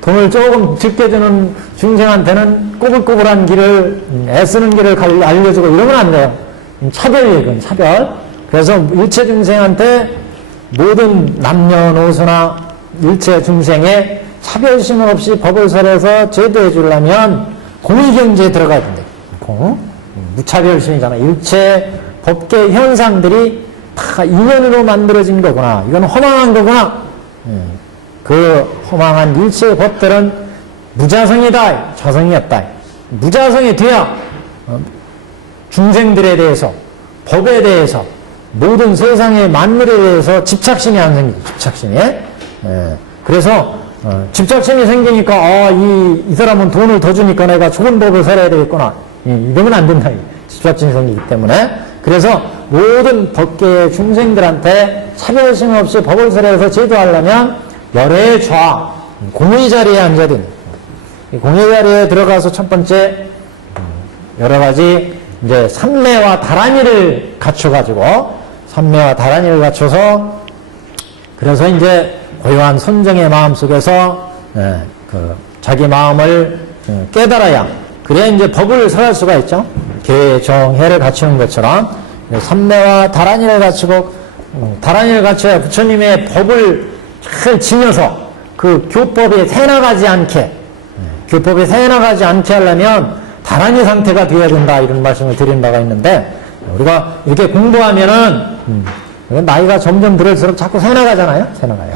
돈을 조금 적게 주는 중생한테는 꼬불꼬불한 길을 애쓰는 길을 알려주고 이러면 안 돼요. 차별이에요. 그건 차별. 그래서 일체 중생한테 모든 남녀노소나 일체 중생의 차별심 없이 법을 설해서 제도해 주려면 공의경제에 들어가야 된다. 무차별심이잖아. 일체 법계 현상들이 다 인연으로 만들어진 거구나. 이건 허망한 거구나. 그 허망한 일체의 법들은 무자성이다. 자성이 없다. 무자성이 돼야 중생들에 대해서 법에 대해서 모든 세상의 만물에 대해서 집착심이 안 생기죠. 집착심이. 그래서 집착심이 생기니까 이 사람은 돈을 더 주니까 내가 좋은 법을 살아야 되겠구나. 이러면 안 된다. 집착심이 생기기 때문에. 그래서 모든 법계의 중생들한테 차별심 없이 법을 설해서 제도하려면 열애의 좌, 공의 자리에 앉아야 됩니다. 공의 자리에 들어가서 첫 번째 여러 가지 이제 삼매와 다란이를 갖춰가지고 삼매와 다란이를 갖춰서 그래서 이제 고요한 선정의 마음 속에서 자기 마음을 깨달아야 그래야 이제 법을 설할 수가 있죠. 계정해를 갖추는 것처럼 삼매와 다란이를 갖추고 다란이를 갖춰야 부처님의 법을 잘 지녀서 그 교법에 새나가지 않게 교법에 새나가지 않게 하려면 다란이 상태가 되어야 된다 이런 말씀을 드린 바가 있는데 우리가 이렇게 공부하면은 나이가 점점 들을수록 자꾸 새나가잖아요. 새나가요.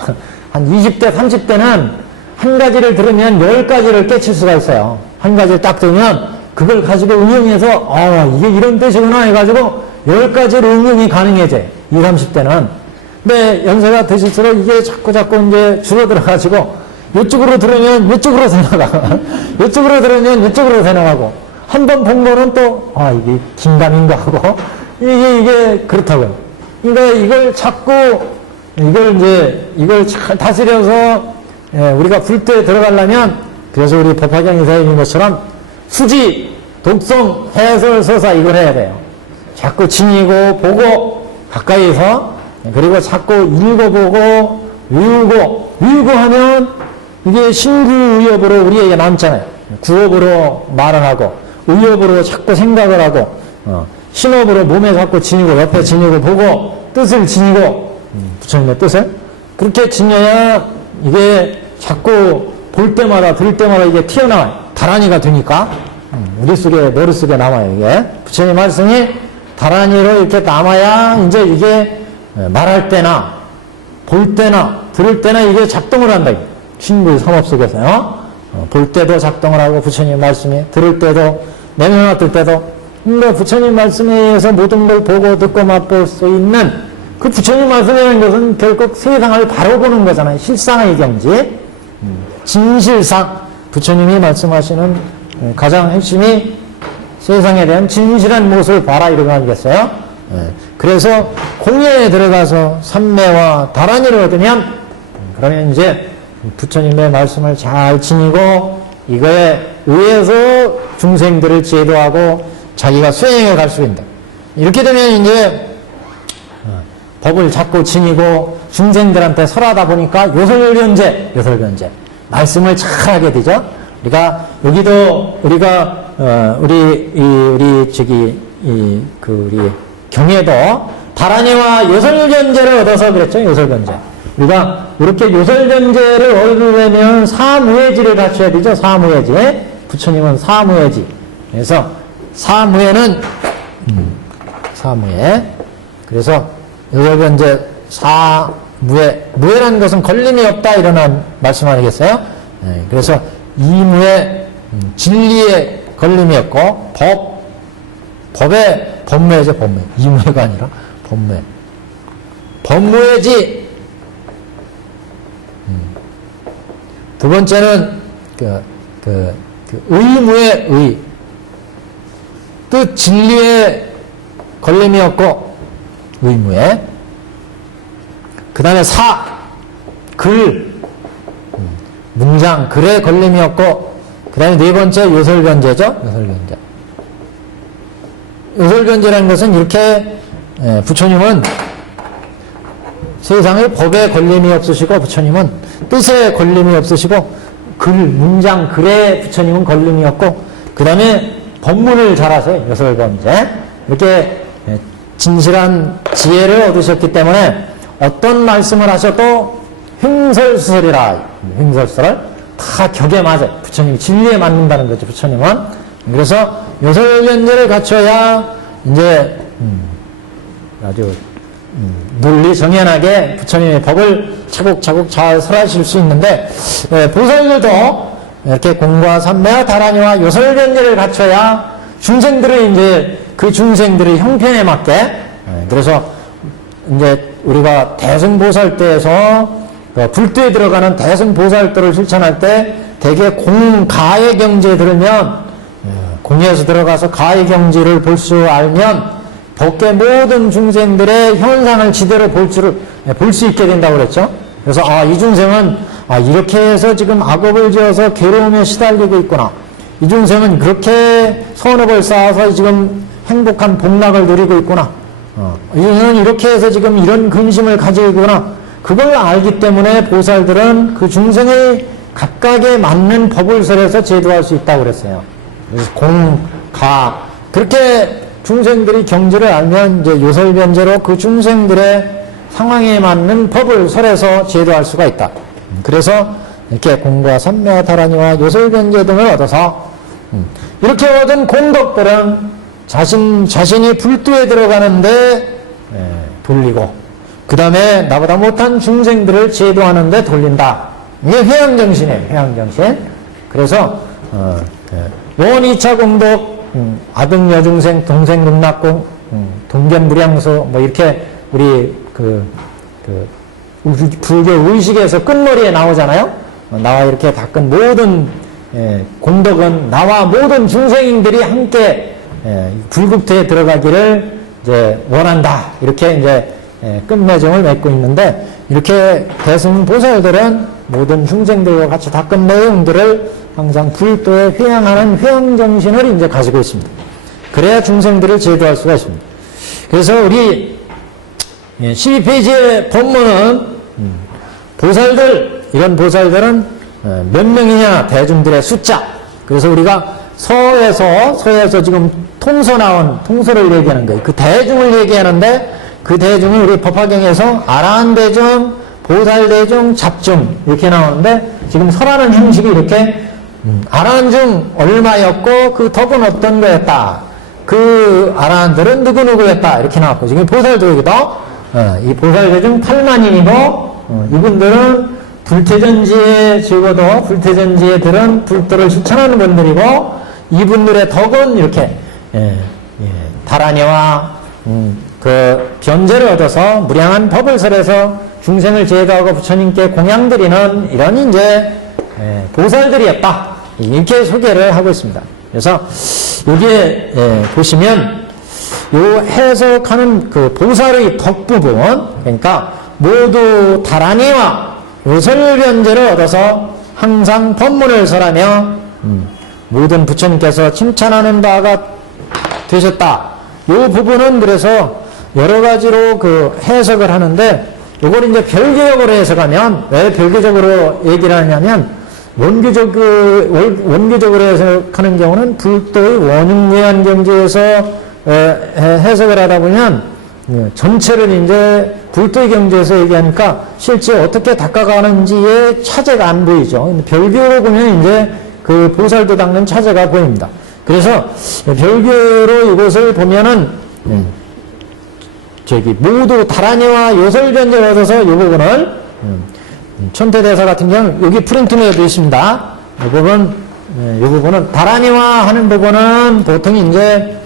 한 20대 30대는 한 가지를 들으면 10가지를 깨칠 수가 있어요. 한 가지를 딱 들으면 그걸 가지고 응용해서 이게 이런 뜻이구나 해가지고 10가지로 응용이 가능해져요. 20, 30대는. 근데 연세가 드실수록 이게 자꾸 이제 줄어들어가지고, 이쪽으로 들으면 이쪽으로 새나가고, 이쪽으로 들으면 이쪽으로 새나가고, 한 번 본 거는 또, 이게 긴가민가 하고, 이게 그렇다고요. 그러니까 이걸 잘 다스려서, 우리가 불도에 들어가려면, 그래서 우리 법화경 이사님인 것처럼, 수지, 독성, 해설, 서사 이걸 해야 돼요. 자꾸 지니고, 보고, 가까이서, 그리고 자꾸 읽어보고, 외우고 하면, 이게 신구의업으로 우리에게 남잖아요. 구업으로 말을 하고, 의업으로 자꾸 생각을 하고, 신업으로 몸에 자꾸 지니고, 옆에 지니고, 보고, 뜻을 지니고, 부처님의 뜻을. 그렇게 지녀야 이게 자꾸 볼 때마다, 들을 때마다 이게 튀어나와요. 다란이가 되니까. 우리 속에, 머릿속에 남아요, 이게. 부처님 말씀이 다란이로 이렇게 남아야 이제 이게 말할 때나, 볼 때나, 들을 때나 이게 작동을 한다. 신구의 상업 속에서요. 볼 때도 작동을 하고 부처님 말씀이 들을 때도 내면 맡을 때도 근데 부처님 말씀에 의해서 모든 걸 보고 듣고 맛볼 수 있는 그 부처님 말씀이라는 것은 결국 세상을 바로 보는 거잖아요. 실상의 경지 진실상 부처님이 말씀하시는 가장 핵심이 세상에 대한 진실한 모습을 봐라 이런 거 아니겠어요? 그래서 공예에 들어가서 삼매와 다란이를 얻으면 그러면 이제 부처님의 말씀을 잘 지니고 이거에 의해서 중생들을 제도하고 자기가 수행해 갈 수 있다. 이렇게 되면 이제 법을 자꾸 지니고 중생들한테 설하다 보니까 요설변제 말씀을 잘 하게 되죠. 우리가 여기도 우리가 우리 경에도 다란이와 요설변제를 얻어서 그랬죠. 요설변제. 우리가 이렇게 요설변제를 얻으려면 사무예지를 갖춰야 되죠. 사무예지. 부처님은 사무예지. 그래서 사무예는 사무예. 그래서 요설변제 사무예. 무예라는 것은 걸림이 없다 이런 말씀 아니겠어요? 그래서 이무예 진리에 걸림이 없고 법에 법무예죠. 법무. 이무예가 아니라 법무예. 법무예지. 두 번째는 의무의 의. 뜻 진리에 걸림이 없고 의무에. 그 다음에 글 문장 글에 걸림이 없고 그 다음에 네 번째 요설변제죠. 요설변제라는 것은 이렇게 부처님은 세상의 법에 걸림이 없으시고 부처님은 뜻에 걸림이 없으시고 문장 글에 부처님은 걸림이 없고 그 다음에 법문을 잘하세요. 요설변제. 이렇게 진실한 지혜를 얻으셨기 때문에 어떤 말씀을 하셔도 횡설수설이라. 횡설수설 다 격에 맞아요. 부처님이 진리에 맞는다는 거죠. 부처님은. 그래서 요설변제를 갖춰야 이제 아주 논리 정연하게 부처님의 법을 차곡차곡 잘 설하실 수 있는데 보살들도 이렇게 공과 삼매와 다란이와 요설변제를 갖춰야 중생들을 이제 그 중생들의 형편에 맞게 그래서 이제 우리가 대승보살때에서 불도에 들어가는 대승보살도를 실천할 때 대개 공가의 경지에 들으면 공에서 들어가서 가의 경지를 볼 수 알면 법계 모든 중생들의 현상을 지대로 볼 수 있게 된다고 그랬죠. 그래서 이 중생은 이렇게 해서 지금 악업을 지어서 괴로움에 시달리고 있구나. 이 중생은 그렇게 선업을 쌓아서 지금 행복한 복락을 누리고 있구나. 이 중생은 이렇게 해서 지금 이런 근심을 가지고 있구나. 그걸 알기 때문에 보살들은 그 중생의 각각에 맞는 법을 설해서 제도할 수 있다고 그랬어요. 그래서 그렇게 중생들이 경지를 알면 이제 요설변제로 그 중생들의 상황에 맞는 법을 설해서 제도할 수가 있다. 그래서 이렇게 공과 삼매와 다란이와 요설변제 등을 얻어서 이렇게 얻은 공덕들은 자신이 불도에 들어가는데 돌리고 그 다음에 나보다 못한 중생들을 제도하는데 돌린다. 이게 회양정신이에요. 회양정신. 그래서 원 2차 공덕 아등 여중생 동생 극락공 동견무량소, 뭐 이렇게 우리 불교 의식에서 끝머리에 나오잖아요. 나와 이렇게 닦은 모든 공덕은 나와 모든 중생인들이 함께 불국토에 들어가기를 이제 원한다. 이렇게 이제 끝맺음을 맺고 있는데, 이렇게 대승보살들은 모든 중생들과 같이 닦은 내용들을 항상 불도에 회양하는 회양정신을 이제 가지고 있습니다. 그래야 중생들을 제도할 수가 있습니다. 그래서 우리 12페이지의 본문은 보살들, 이런 보살들은 몇 명이냐, 대중들의 숫자. 그래서 우리가 서에서 지금 통서를 얘기하는 거예요. 그 대중을 얘기하는데, 그 대중이 우리 법화경에서 아라한대중, 보살대중, 잡중 이렇게 나오는데, 지금 설하는 형식이 이렇게 아라한중 얼마였고 그 덕은 어떤 거였다, 그 아라한들은 누구누구였다 이렇게 나왔고, 지금 보살도 여기도 이 보살대중 8만인이고 이분들은 불태전지에 적어도 불태전지에들은 불도를 실천하는 분들이고, 이분들의 덕은 이렇게 다라니와 그 변제를 얻어서 무량한 법을 설해서 중생을 제도하고 부처님께 공양드리는 이런 이제 보살들이었다, 이렇게 소개를 하고 있습니다. 그래서 여기에 보시면 요 해석하는 그 보살의 덕 부분, 그러니까 모두 다라니와 요설변제를 얻어서 항상 법문을 설하며 모든 부처님께서 칭찬하는 바가 되셨다. 이 부분은 그래서 여러 가지로 그 해석을 하는데, 이걸 이제 별개적으로 해석하면, 왜 별개적으로 얘기를 하냐면, 원교적으로 해석하는 경우는 불도의 원흉무한 경지에서 해석을 하다 보면 전체를 이제 불도의 경지에서 얘기하니까 실제 어떻게 닦아가는지의 차제가 안 보이죠. 별개로 보면 이제 그 보살도 닦는 차제가 보입니다. 그래서 별개로 이것을 보면은 모두 다라니와 요설변제를 얻어서 이 부분을 천태대사 같은 경우는 여기 프린트에도 있습니다. 이 부분은 다라니와 하는 부분은 보통 이제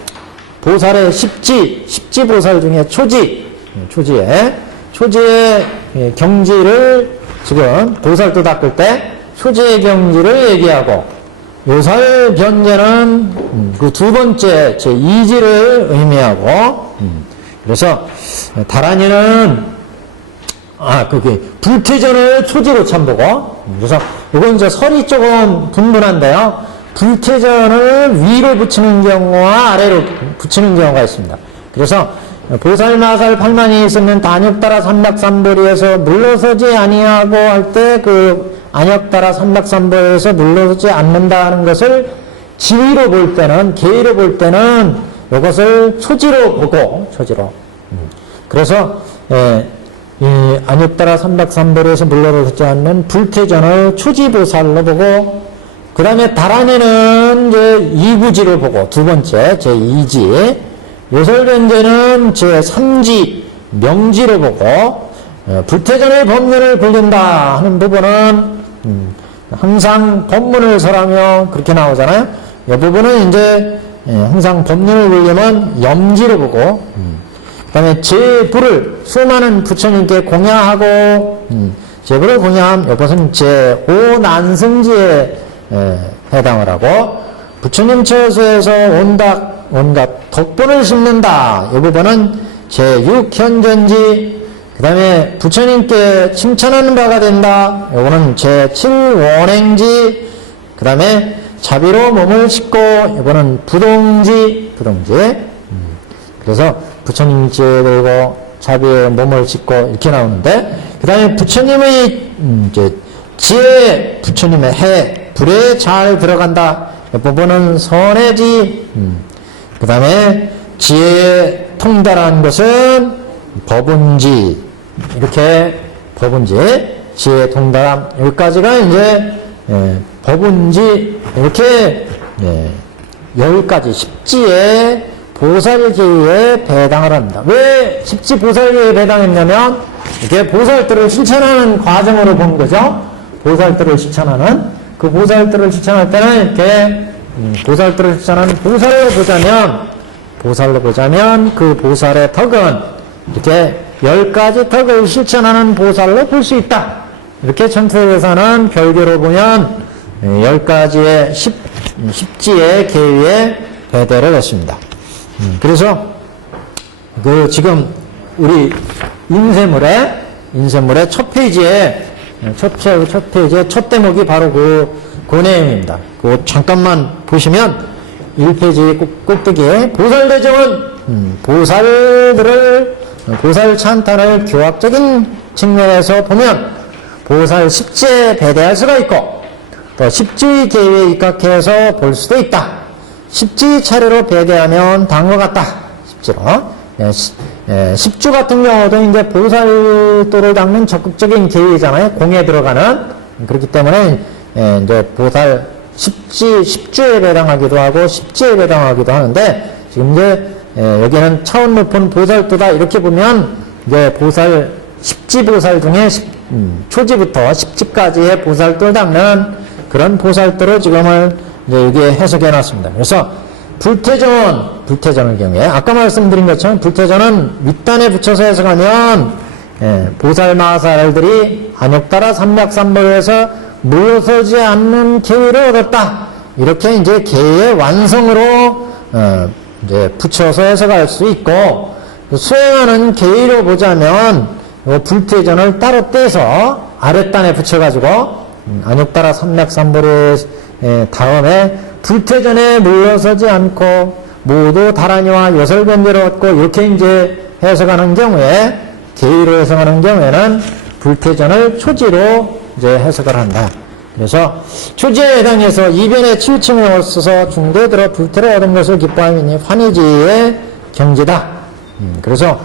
보살의 십지 보살 중에 초지의 경지를 지금 보살도 닦을 때 초지의 경지를 얘기하고, 요살 변제는 그 두 번째 제2지를 의미하고, 그래서 다라니는 그게 불태전을 초지로 참보고, 그래서 이건 이제 설이 조금 분분한데요. 불태전을 위로 붙이는 경우와 아래로 붙이는 경우가 있습니다. 그래서 보살마살 8만이 있으면 단역따라 삼박삼보리에서 물러서지 아니하고 할 때 그 안역따라 삼박삼보리에서 물러서지 않는다는 것을 지위로 볼 때는, 계위로 볼 때는 이것을 초지로 보고, 그래서 이 안역따라 삼박삼보리에서 물러서지 않는 불태전을 초지보살로 보고, 그 다음에 다라니는 이제 이구지로 보고, 두 번째 제2지, 요설변제는 제3지 명지로 보고, 불태전의 법문을 굴린다 하는 부분은 항상 법문을 설하며 그렇게 나오잖아요. 이 부분은 이제 항상 법문을 굴리면 염지로 보고, 그 다음에 제불을 수많은 부처님께 공양하고, 제불을 공양함, 이것은 제5난승지에 해당을 하고, 부처님 처소에서 온갖 덕분을 심는다. 이 부분은 제6현전지, 그 다음에 부처님께 칭찬하는 바가 된다. 이거는 제7원행지, 그 다음에 자비로 몸을 싣고, 이거는 부동지. 그래서 부처님 지혜 들고 자비에 몸을 싣고 이렇게 나오는데, 그 다음에 부처님의 이제 지혜, 부처님의 해, 불에 잘 들어간다. 이 부분은 선해지. 그 다음에 지혜에 통달한 것은 법운지. 이렇게 법운지, 지혜에 통달함. 여기까지가 이제 법운지, 이렇게 10가지 십지의 보살계에 배당을 합니다. 왜 십지 보살계에 배당했냐면, 이게 보살들을 실천하는 과정으로 본 거죠. 보살들을 실천하는, 그 보살들을 실천할 때는 이렇게 보살들을 실천하는 보살을 보자면, 보살로 보자면 그 보살의 덕은 이렇게 10가지 덕을 실천하는 보살로 볼 수 있다. 이렇게 천태에서는 별개로 보면 10가지의 십지의 계위에 배대를 했습니다. 그래서 그 지금 우리 인쇄물의 첫 페이지에 첫 페이지의 첫 대목이 바로 그 내용입니다. 그거 잠깐만 보시면 1페이지 꼭대기에 보살대정은 보살 찬탄을 교학적인 측면에서 보면 보살 십지에 배대할 수가 있고 또 십지 계위에 입각해서 볼 수도 있다. 십지 차례로 배대하면 다음과 같다. 십지로. 십주 같은 경우도 이제 보살도를 닦는 적극적인 계위잖아요. 공에 들어가는. 그렇기 때문에 이제 보살 십주에 배당하기도 하고 십지에 배당하기도 하는데 지금 이제 여기는 차원 높은 보살도다 이렇게 보면 이제 보살 십지 보살 중에 초지부터 십지까지의 보살도를 닦는 그런 보살도로 지금을 이제 여기에 해석해 놨습니다. 그래서 불태전의 경우에 아까 말씀드린 것처럼 불태전은 윗단에 붙여서 해석하면 보살마살들이 안욕따라 삼맥삼벌에서 물러서지 않는 계위를 얻었다. 이렇게 이제 계의 완성으로 이제 붙여서 해석할 수 있고 수행하는 계위로 보자면 불태전을 따로 떼서 아랫단에 붙여가지고 안욕따라 삼맥삼벌의 다음에 불태전에 물러서지 않고 모두 다란이와 여설변제를 얻고 이렇게 이제 해석하는 경우에 계위로 해석하는 경우에는 불태전을 초지로 이제 해석을 한다. 그래서 초지에 해당해서 이변의 치우침을 얻어서 중도에 들어 불태를 얻은 것을 기뻐하니 환희지의 경지다. 그래서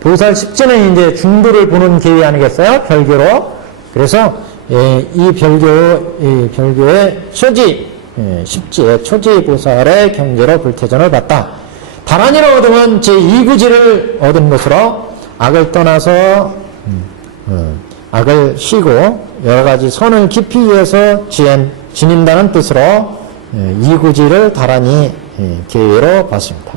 보살 십지는 이제 중도를 보는 계위 아니겠어요? 별교로. 그래서 이 별교의 초지 십지의 초지 보살의 경지로 불태전을 봤다. 다란이를 얻으면 제2구지를 얻은 것으로 악을 떠나서 악을 쉬고 여러가지 선을 깊이 위해서 지닌다는 뜻으로 2구지를 다란이 계위로 봤습니다.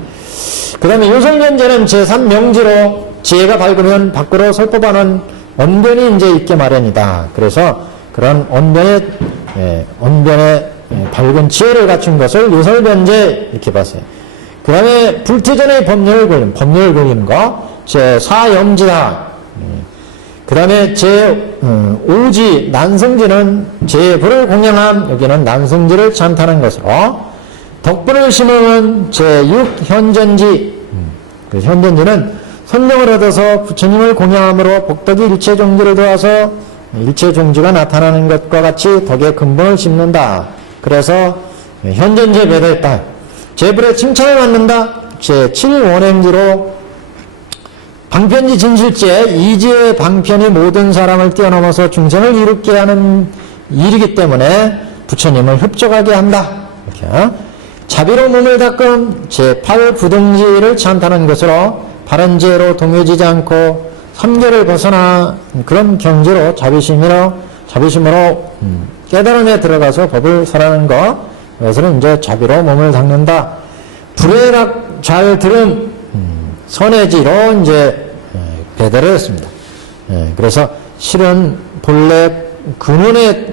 그 다음에 요설견제는 제3명지로 지혜가 밝으면 밖으로 설법하는 언변이 이제 있게 마련이다. 그래서 그런 언변의 밝은 지혜를 갖춘 것을 요설견제 이렇게 봤어요. 그 다음에 불태전의 법률을 걸리는 거 제4염지다. 그 다음에 제5지 난성지는 제9를 공양함. 여기는 난성지를 찬탄한 것으로 덕분을 심으면 제6현전지. 그 현전지는 선명을 얻어서 부처님을 공양함으로 복덕이 일체종지를 도와서 일체종지가 나타나는 것과 같이 덕의 근본을 심는다. 그래서 현전지에 배대했다. 제불의 칭찬을 받는다. 제7원행지로 방편지 진실제 이지의 방편이 모든 사람을 뛰어넘어서 중생을 이롭게 하는 일이기 때문에 부처님을 흡족하게 한다. 이렇게. 자비로 몸을 닦음 제8부등지를 찬탄한 것으로 바른 지혜로 동요지지 않고 삼계를 벗어나 그런 경지로 자비심으로 깨달음에 들어가서 법을 설하는 것. 그래서 이제 자비로 몸을 닦는다. 불애락 잘 들음 선해지로 이제 배대를 했습니다. 그래서 실은 본래 근원의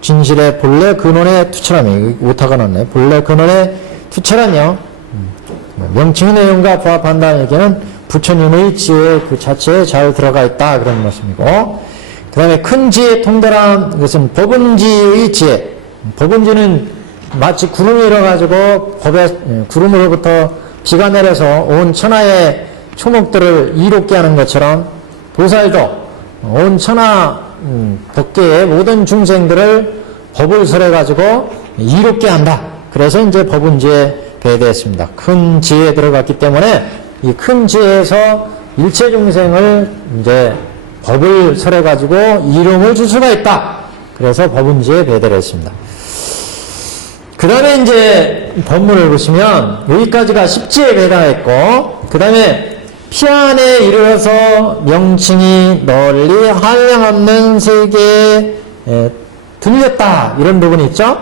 진실의 본래 근원의 투철함이 오타가 났네. 본래 근원의 투철함이요. 명칭의 내용과 부합한다는 얘기는 부처님의 지혜 그 자체에 잘 들어가 있다 그런 말씀이고, 그 다음에 큰 지혜의 통달함, 이것은 법은지의 지혜. 법은지는 마치 구름이 일어가지고 구름으로부터 비가 내려서 온 천하의 초목들을 이롭게 하는 것처럼 보살도 온 천하 법계의 모든 중생들을 법을 설해가지고 이롭게 한다. 그래서 이제 법은지에 배대했습니다. 큰 지혜에 들어갔기 때문에 이 큰 지혜에서 일체 중생을 이제 법을 설해가지고 이름을 줄 수가 있다. 그래서 법은지에 배대를 했습니다. 그 다음에 이제 법문을 보시면 여기까지가 십지에 배당했고, 그 다음에 피안에 이르러서 명칭이 널리 한량없는 세계에 들렸다. 이런 부분이 있죠.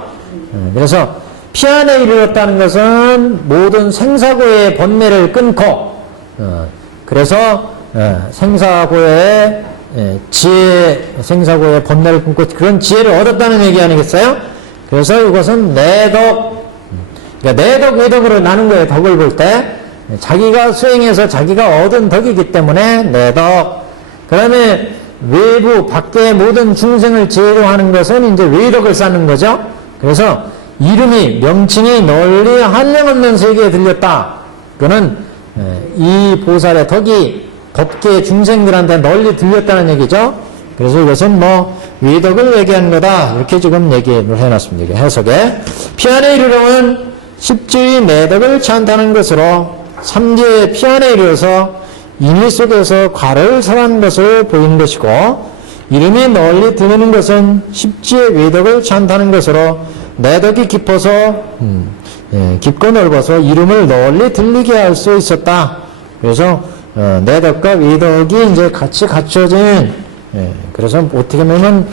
그래서 피안에 이르렀다는 것은 모든 생사고의 번뇌를 끊고 그래서 생사고의 생사고의 번뇌를 끊고 그런 지혜를 얻었다는 얘기 아니겠어요? 그래서 이것은 내덕, 그러니까 내덕, 외덕으로 나눈 거예요. 덕을 볼 때. 자기가 수행해서 자기가 얻은 덕이기 때문에 내덕. 그 다음에 외부, 밖의 모든 중생을 지혜로 하는 것은 이제 외덕을 쌓는 거죠. 그래서 이름이, 명칭이 널리 한량없는 세계에 들렸다. 그거는 이 보살의 덕이 법계 중생들한테 널리 들렸다는 얘기죠. 그래서 이것은 뭐 외덕을 얘기하는 거다. 이렇게 지금 얘기를 해놨습니다. 해석에. 피안에 이르러는 십지의 내덕을 찬다는 것으로 삼계의 피안에 이르러서 인위 속에서 과를 설한 것을 보이는 것이고, 이름이 널리 들리는 것은 십지의 외덕을 찬다는 것으로 내덕이 깊어서 깊고 넓어서 이름을 널리 들리게 할 수 있었다. 그래서 내덕과 외덕이 이제 같이 갖춰진, 그래서 어떻게 보면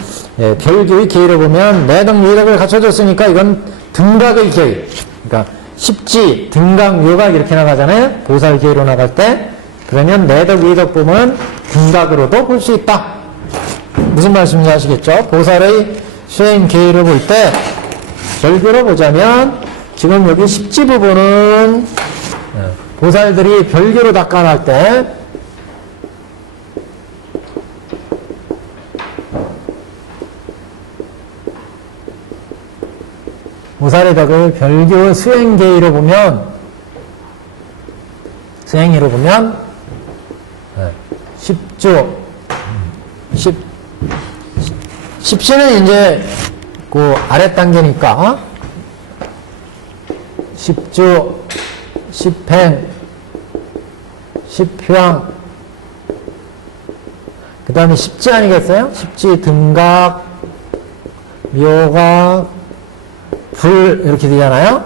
별교의 계의로 보면 내덕 외덕을 갖춰줬으니까 이건 등각의 계의. 그러니까 십지, 등각, 묘각 이렇게 나가잖아요. 보살 계의로 나갈 때. 그러면 내덕 외덕 보면 등각으로도 볼 수 있다. 무슨 말씀인지 아시겠죠? 보살의 수행 계의를 볼 때 별교로 보자면 지금 여기 십지 부분은 보살들이 별교로 닦아낼 때 보살의 덕을 별교 수행계의로 보면 십조 십시는 이제 그 아래 단계니까 십조, 십행, 십향, 그 다음에 십지 아니겠어요? 십지, 등각, 묘각, 불 이렇게 되잖아요.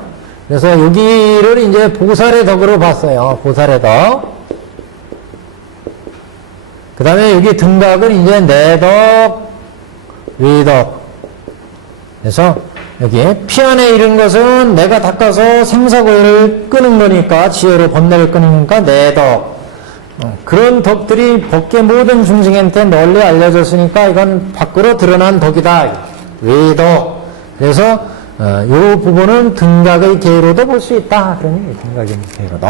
그래서 여기를 이제 보살의 덕으로 봤어요. 보살의 덕. 그 다음에 여기 등각은 이제 내덕, 외덕. 그래서 여기 피안에 이른 것은 내가 닦아서 생사고를 끄는 거니까, 지혜로 번뇌를 끄니까 내덕. 그런 덕들이 법계 모든 중생한테 널리 알려졌으니까 이건 밖으로 드러난 덕이다. 외덕. 그래서 이 부분은 등각의 계로도 볼 수 있다. 그러니 등각의 계로도.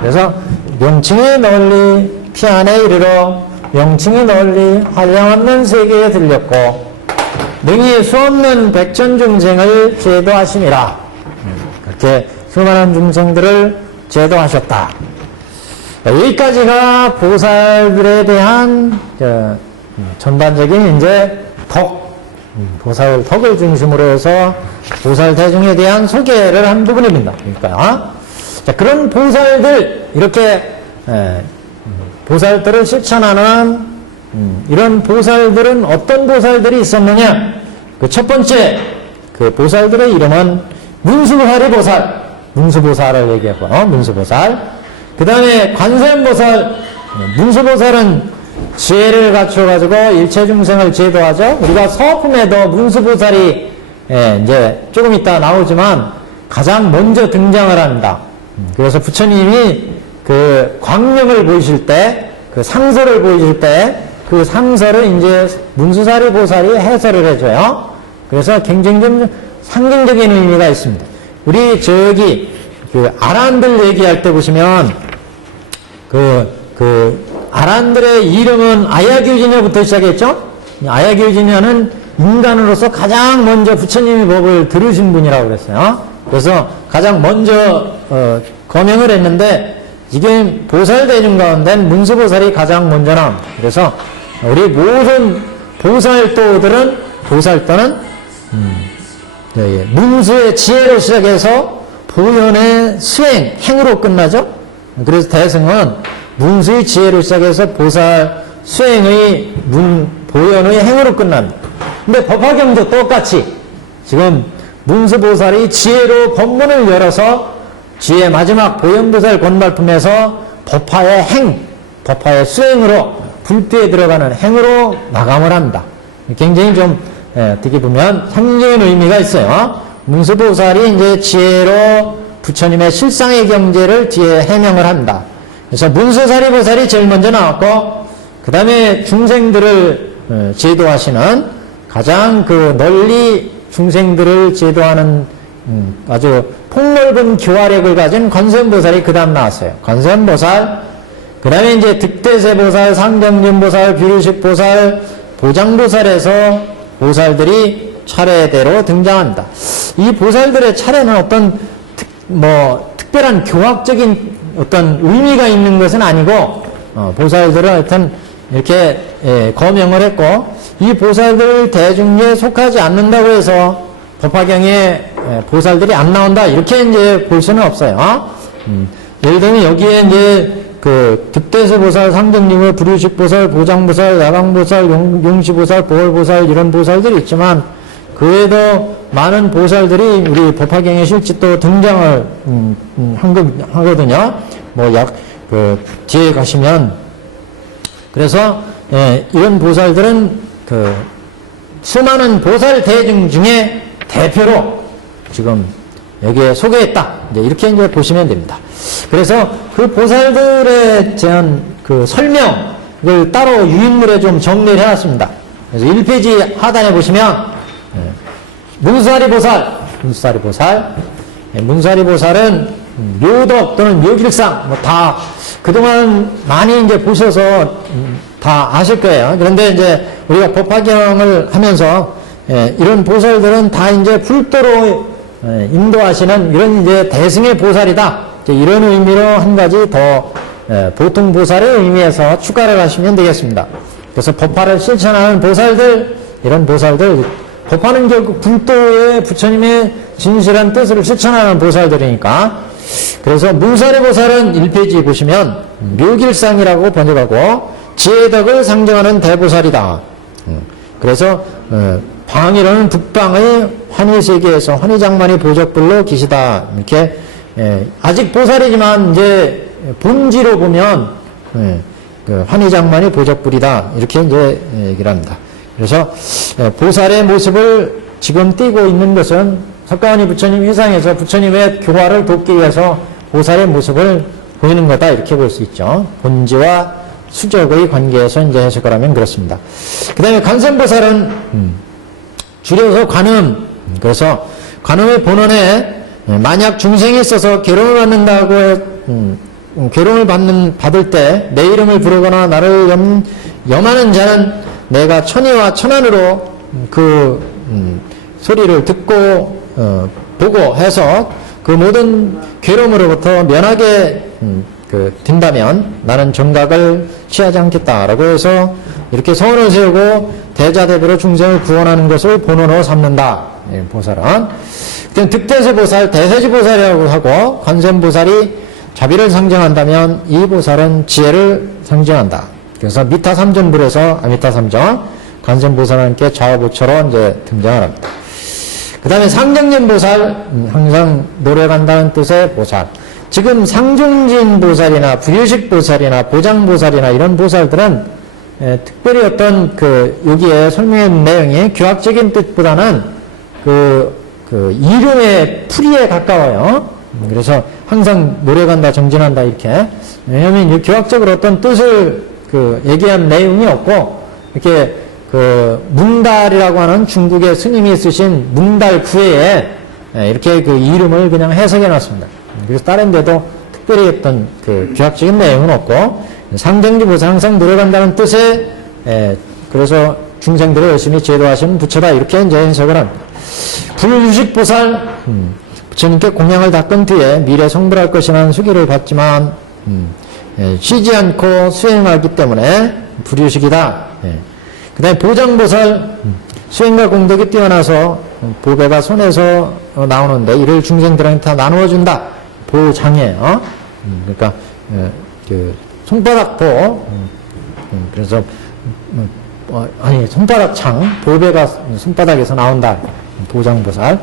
그래서 명칭이 널리 피안에 이르러 명칭이 널리 한량없는 세계에 들렸고 능히 수없는 백천중생을 제도하심이라. 그렇게 수많은 중생들을 제도하셨다. 여기까지가 보살들에 대한 전반적인 이제 덕, 보살 덕을 중심으로 해서 보살 대중에 대한 소개를 한 부분입니다. 그러니까 자, 그런 보살들, 이렇게 보살들을 실천하는 이런 보살들은 어떤 보살들이 있었느냐? 그 첫 번째, 그 보살들의 이름은 문수하리보살, 문수보살을 얘기하고, 문수보살. 그 다음에 관세음보살, 문수보살은 지혜를 갖춰가지고 일체중생을 제도하죠. 우리가 서품에도 문수보살이 이제 조금 이따 나오지만 가장 먼저 등장을 합니다. 그래서 부처님이 그 광명을 보이실 때, 그 상서를 보이실 때, 그 상서를 이제 문수사리 보살이 해설을 해줘요. 그래서 굉장히 좀 상징적인 의미가 있습니다. 우리 저기 그 아란들 얘기할 때 보시면 아란들의 이름은 아야규진여부터 시작했죠. 아야규진여는 인간으로서 가장 먼저 부처님의 법을 들으신 분이라고 그랬어요. 그래서 가장 먼저 거명을 했는데 이게 보살 대중 가운데는 문수보살이 가장 먼저 나옵니다. 그래서 우리 모든 보살도들은 문수의 지혜로 시작해서 보현의 수행, 행으로 끝나죠. 그래서 대승은 문수의 지혜로 시작해서 보살 수행의 보현의 행으로 끝난다. 근데 법화경도 똑같이 지금 문수보살이 지혜로 법문을 열어서 지혜 마지막 보현보살 권발품에서 법화의 행, 법화의 수행으로 불두에 들어가는 행으로 마감을 합니다. 굉장히 좀 어떻게 보면 상징적인 의미가 있어요. 문수보살이 이제 지혜로 부처님의 실상의 경제를 뒤에 해명을 한다. 그래서 문수사리보살이 제일 먼저 나왔고, 그 다음에 중생들을 제도하시는 가장 그 널리 중생들을 제도하는 아주 폭넓은 교화력을 가진 관세음보살이 그 다음 나왔어요. 관세음보살, 그 다음에 이제 득대세보살, 상경진보살, 비유식보살, 보장보살에서 보살들이 차례대로 등장한다. 이 보살들의 차례는 어떤 특별한 교학적인 어떤 의미가 있는 것은 아니고, 보살들은 하여튼 이렇게 거명을 했고, 이 보살들 대중에 속하지 않는다고 해서 법화경에 보살들이 안 나온다 이렇게 이제 볼 수는 없어요. 예를 들면 여기에 이제 그 득대세보살, 상정림의 불유식보살, 보장보살, 야광보살, 용시보살, 보월보살 이런 보살들이 있지만 그 외에도 많은 보살들이 우리 법화경에 실제 또 등장을 하거든요. 뒤에 가시면 그래서 이런 보살들은 그 수많은 보살 대중 중에 대표로 지금 여기에 소개했다. 이렇게 이제 보시면 됩니다. 그래서 그 보살들에 대한 그 설명을 따로 유인물에 좀 정리를 해놨습니다. 그래서 1페이지 하단에 보시면 문수사리보살, 문수사리보살은 묘덕 또는 묘길상 다 그동안 많이 이제 보셔서 다 아실 거예요. 그런데 이제 우리가 법화경을 하면서 이런 보살들은 다 이제 불도로 인도하시는 이런 이제 대승의 보살이다. 이런 의미로 한 가지 더 보통 보살의 의미에서 추가를 하시면 되겠습니다. 그래서 법화를 실천하는 보살들, 이런 보살들, 법화는 결국 불도의 부처님의 진실한 뜻을 실천하는 보살들이니까. 그래서 문수사리보살은 1페이지 보시면 묘길상이라고 번역하고 지혜덕을 상정하는 대보살이다. 그래서 방이라는 북방의 환희세계에서 환희장만이 보적불로 계시다. 이렇게 아직 보살이지만 이제 본지로 보면 그 환희장만이 보적불이다. 이렇게 이제 얘기를 합니다. 그래서 보살의 모습을 지금 띄고 있는 것은 석가모니 부처님 회상에서 부처님의 교화를 돕기 위해서 보살의 모습을 보이는 거다. 이렇게 볼 수 있죠. 본지와 수적의 관계에서 이제 해석을 하면 그렇습니다. 그 다음에 관세음보살은 줄여서 관음. 그래서 관음의 본원에 만약 중생이 있어서 괴로움을 받는다고 괴로움을 받을 때 내 이름을 부르거나 나를 염하는 자는 내가 천이와 천안으로 그 소리를 듣고 보고 해서 그 모든 괴로움으로부터 면하게 된다면 나는 정각을 취하지 않겠다라고 해서 이렇게 서원을 세우고 대자대비로 중생을 구원하는 것을 본원으로 삼는다. 보살은. 득대세보살, 대세지보살이라고 하고 관세음보살이 자비를 상정한다면 이 보살은 지혜를 상정한다. 그래서 미타삼전불에서 아미타삼전, 관세음보살과 함께 좌우보처로 이제 등장을 합니다. 그 다음에 상정전보살, 항상 노래간다는 뜻의 보살. 지금 상중진보살이나 부유식보살이나 보장보살이나 이런 보살들은 특별히 어떤 여기에 설명해 놓은 내용이 교학적인 뜻보다는 이름의 풀이에 가까워요. 그래서 항상 노래간다, 정진한다 이렇게. 왜냐하면 교학적으로 어떤 뜻을 얘기한 내용이 없고 이렇게 문달이라고 하는 중국의 스님이 쓰신 문달 구회에 이렇게 이름을 그냥 해석해 놨습니다. 그래서 다른 데도 특별히 어떤 교학적인 내용은 없고 상정지보살 항상 노래간다는 뜻에 그래서 중생들을 열심히 제도하시는 부처다 이렇게 이제 해석을 합니다. 불유식보살 부처님께 공양을 닦은 뒤에 미래 성불할 것이라는 수기를 받지만 쉬지 않고 수행하기 때문에 불유식이다. 그 다음에 보장보살 수행과 공덕이 뛰어나서 보배가 손에서 나오는데 이를 중생들한테 다 나누어준다. 보장이에요. 그러니까 손바닥 보 그래서 손바닥 창 보배가 손바닥에서 나온다. 보장보살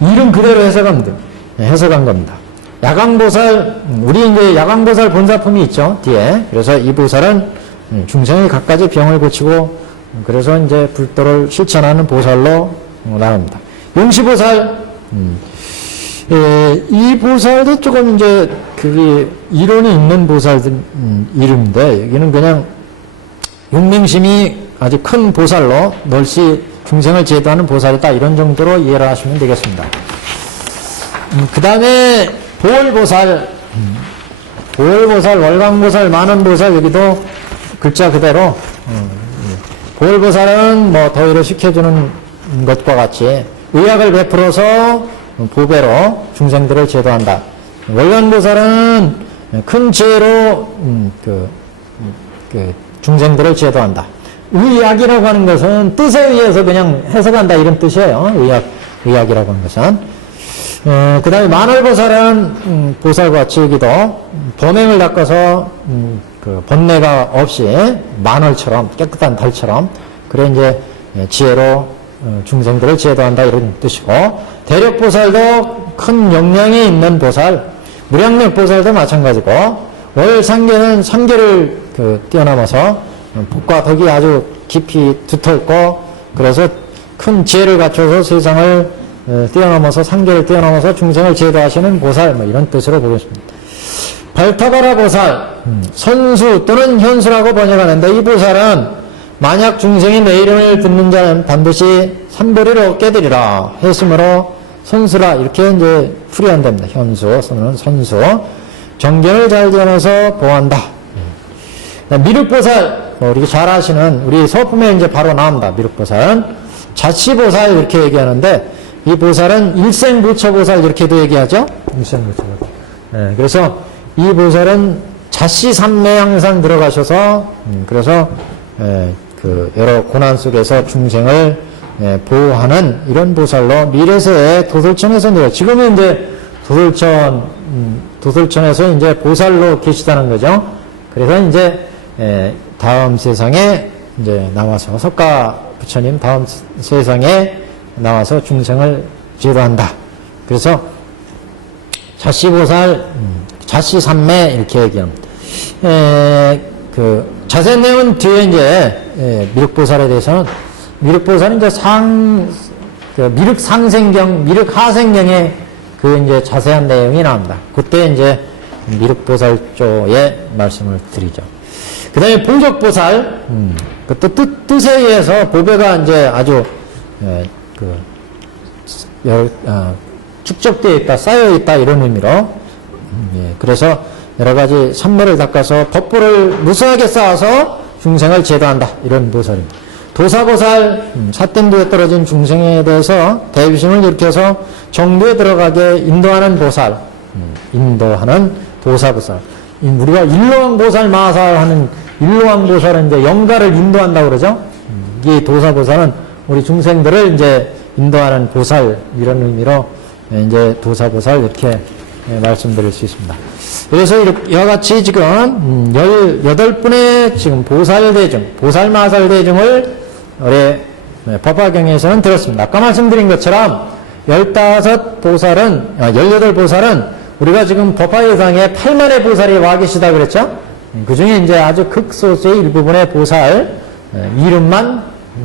이름 그대로 해석한 겁니다. 야광보살 우리 이제 야광보살 본사품이 있죠 뒤에. 그래서 이 보살은 중생의 갖가지 병을 고치고 그래서 이제 불도를 실천하는 보살로 나옵니다. 용시보살 이 보살도 조금 이제 그게 이론이 있는 보살들 이름인데 여기는 그냥 용맹심이 아주 큰 보살로 널씨 중생을 제도하는 보살이다 이런 정도로 이해를 하시면 되겠습니다. 그 다음에 보월보살, 보월보살, 월광보살, 만원보살 여기도 글자 그대로 보월보살은 뭐 더위를 식혀주는 것과 같이 의약을 베풀어서 보배로 중생들을 제도한다. 월광보살은 큰 지혜로 중생들을 제도한다. 의약이라고 하는 것은 뜻에 의해서 그냥 해석한다 이런 뜻이에요. 의약이라고 하는 것은. 그 다음에 만월보살은 보살과 같이 여기도 범행을 닦아서 번뇌가 없이 만월처럼 깨끗한 달처럼 그래 이제 지혜로 중생들을 제도한다 이런 뜻이고, 대력보살도 큰 역량이 있는 보살, 무량력보살도 마찬가지고, 월상계는 상계를 뛰어넘어서 복과 덕이 아주 깊이 두텁고 그래서 큰 지혜를 갖춰서 세상을 뛰어넘어서 상계를 뛰어넘어서 중생을 제도하시는 보살 뭐 이런 뜻으로 보겠습니다. 발타바라 보살, 선수 또는 현수라고 번역하는데 이 보살은 만약 중생이 내 이름을 듣는 자는 반드시 삼보리를 얻게 되리라 했으므로 선수라 이렇게 이제 풀이한답니다. 현수, 선수, 정견을 잘 지어서 보호한다. 미륵보살, 우리 잘 아시는 우리 서품에 이제 바로 나옵니다. 미륵보살은 자치보살 이렇게 얘기하는데 이 보살은 일생부처보살 이렇게도 얘기하죠. 일생부처보살. 네, 그래서 이 보살은 자시삼매에 항상 들어가셔서 그래서 여러 고난 속에서 중생을 보호하는 이런 보살로 미래세에 도솔천에서 내려 지금은 이제 도솔천에서 이제 보살로 계시다는 거죠. 그래서 이제 다음 세상에 이제 나와서 석가 부처님 다음 세상에 나와서 중생을 제도한다. 그래서 자시보살, 자시삼매 이렇게 얘기합니다. 자세한 내용은 뒤에 이제 미륵보살에 대해서는 미륵보살은 이제 미륵상생경, 미륵하생경에 이제 자세한 내용이 나옵니다. 그때 이제 미륵보살조의 말씀을 드리죠. 그 다음에 보적보살, 뜻에 의해서 보배가 이제 아주, 축적되어 있다, 쌓여 있다, 이런 의미로. 그래서 여러 가지 선물을 닦아서 법보를 무수하게 쌓아서 중생을 제도한다. 이런 보살입니다. 도사보살, 사땡도에 떨어진 중생에 대해서 대비심을 일으켜서 정도에 들어가게 인도하는 보살, 인도하는 도사보살. 우리가 일로왕보살, 마살 하는 일로왕보살은 이제 영가를 인도한다고 그러죠. 이 도사보살은 우리 중생들을 이제 인도하는 보살, 이런 의미로 이제 도사보살 이렇게 말씀드릴 수 있습니다. 그래서 이와 같이 지금 18분의 지금 보살대중, 보살마살대중을 우리 법화경에서는 들었습니다. 아까 말씀드린 것처럼 18보살은 우리가 지금 법화예상에 8만의 보살이 와 계시다 그랬죠? 그 중에 이제 아주 극소수의 일부분의 보살 이름만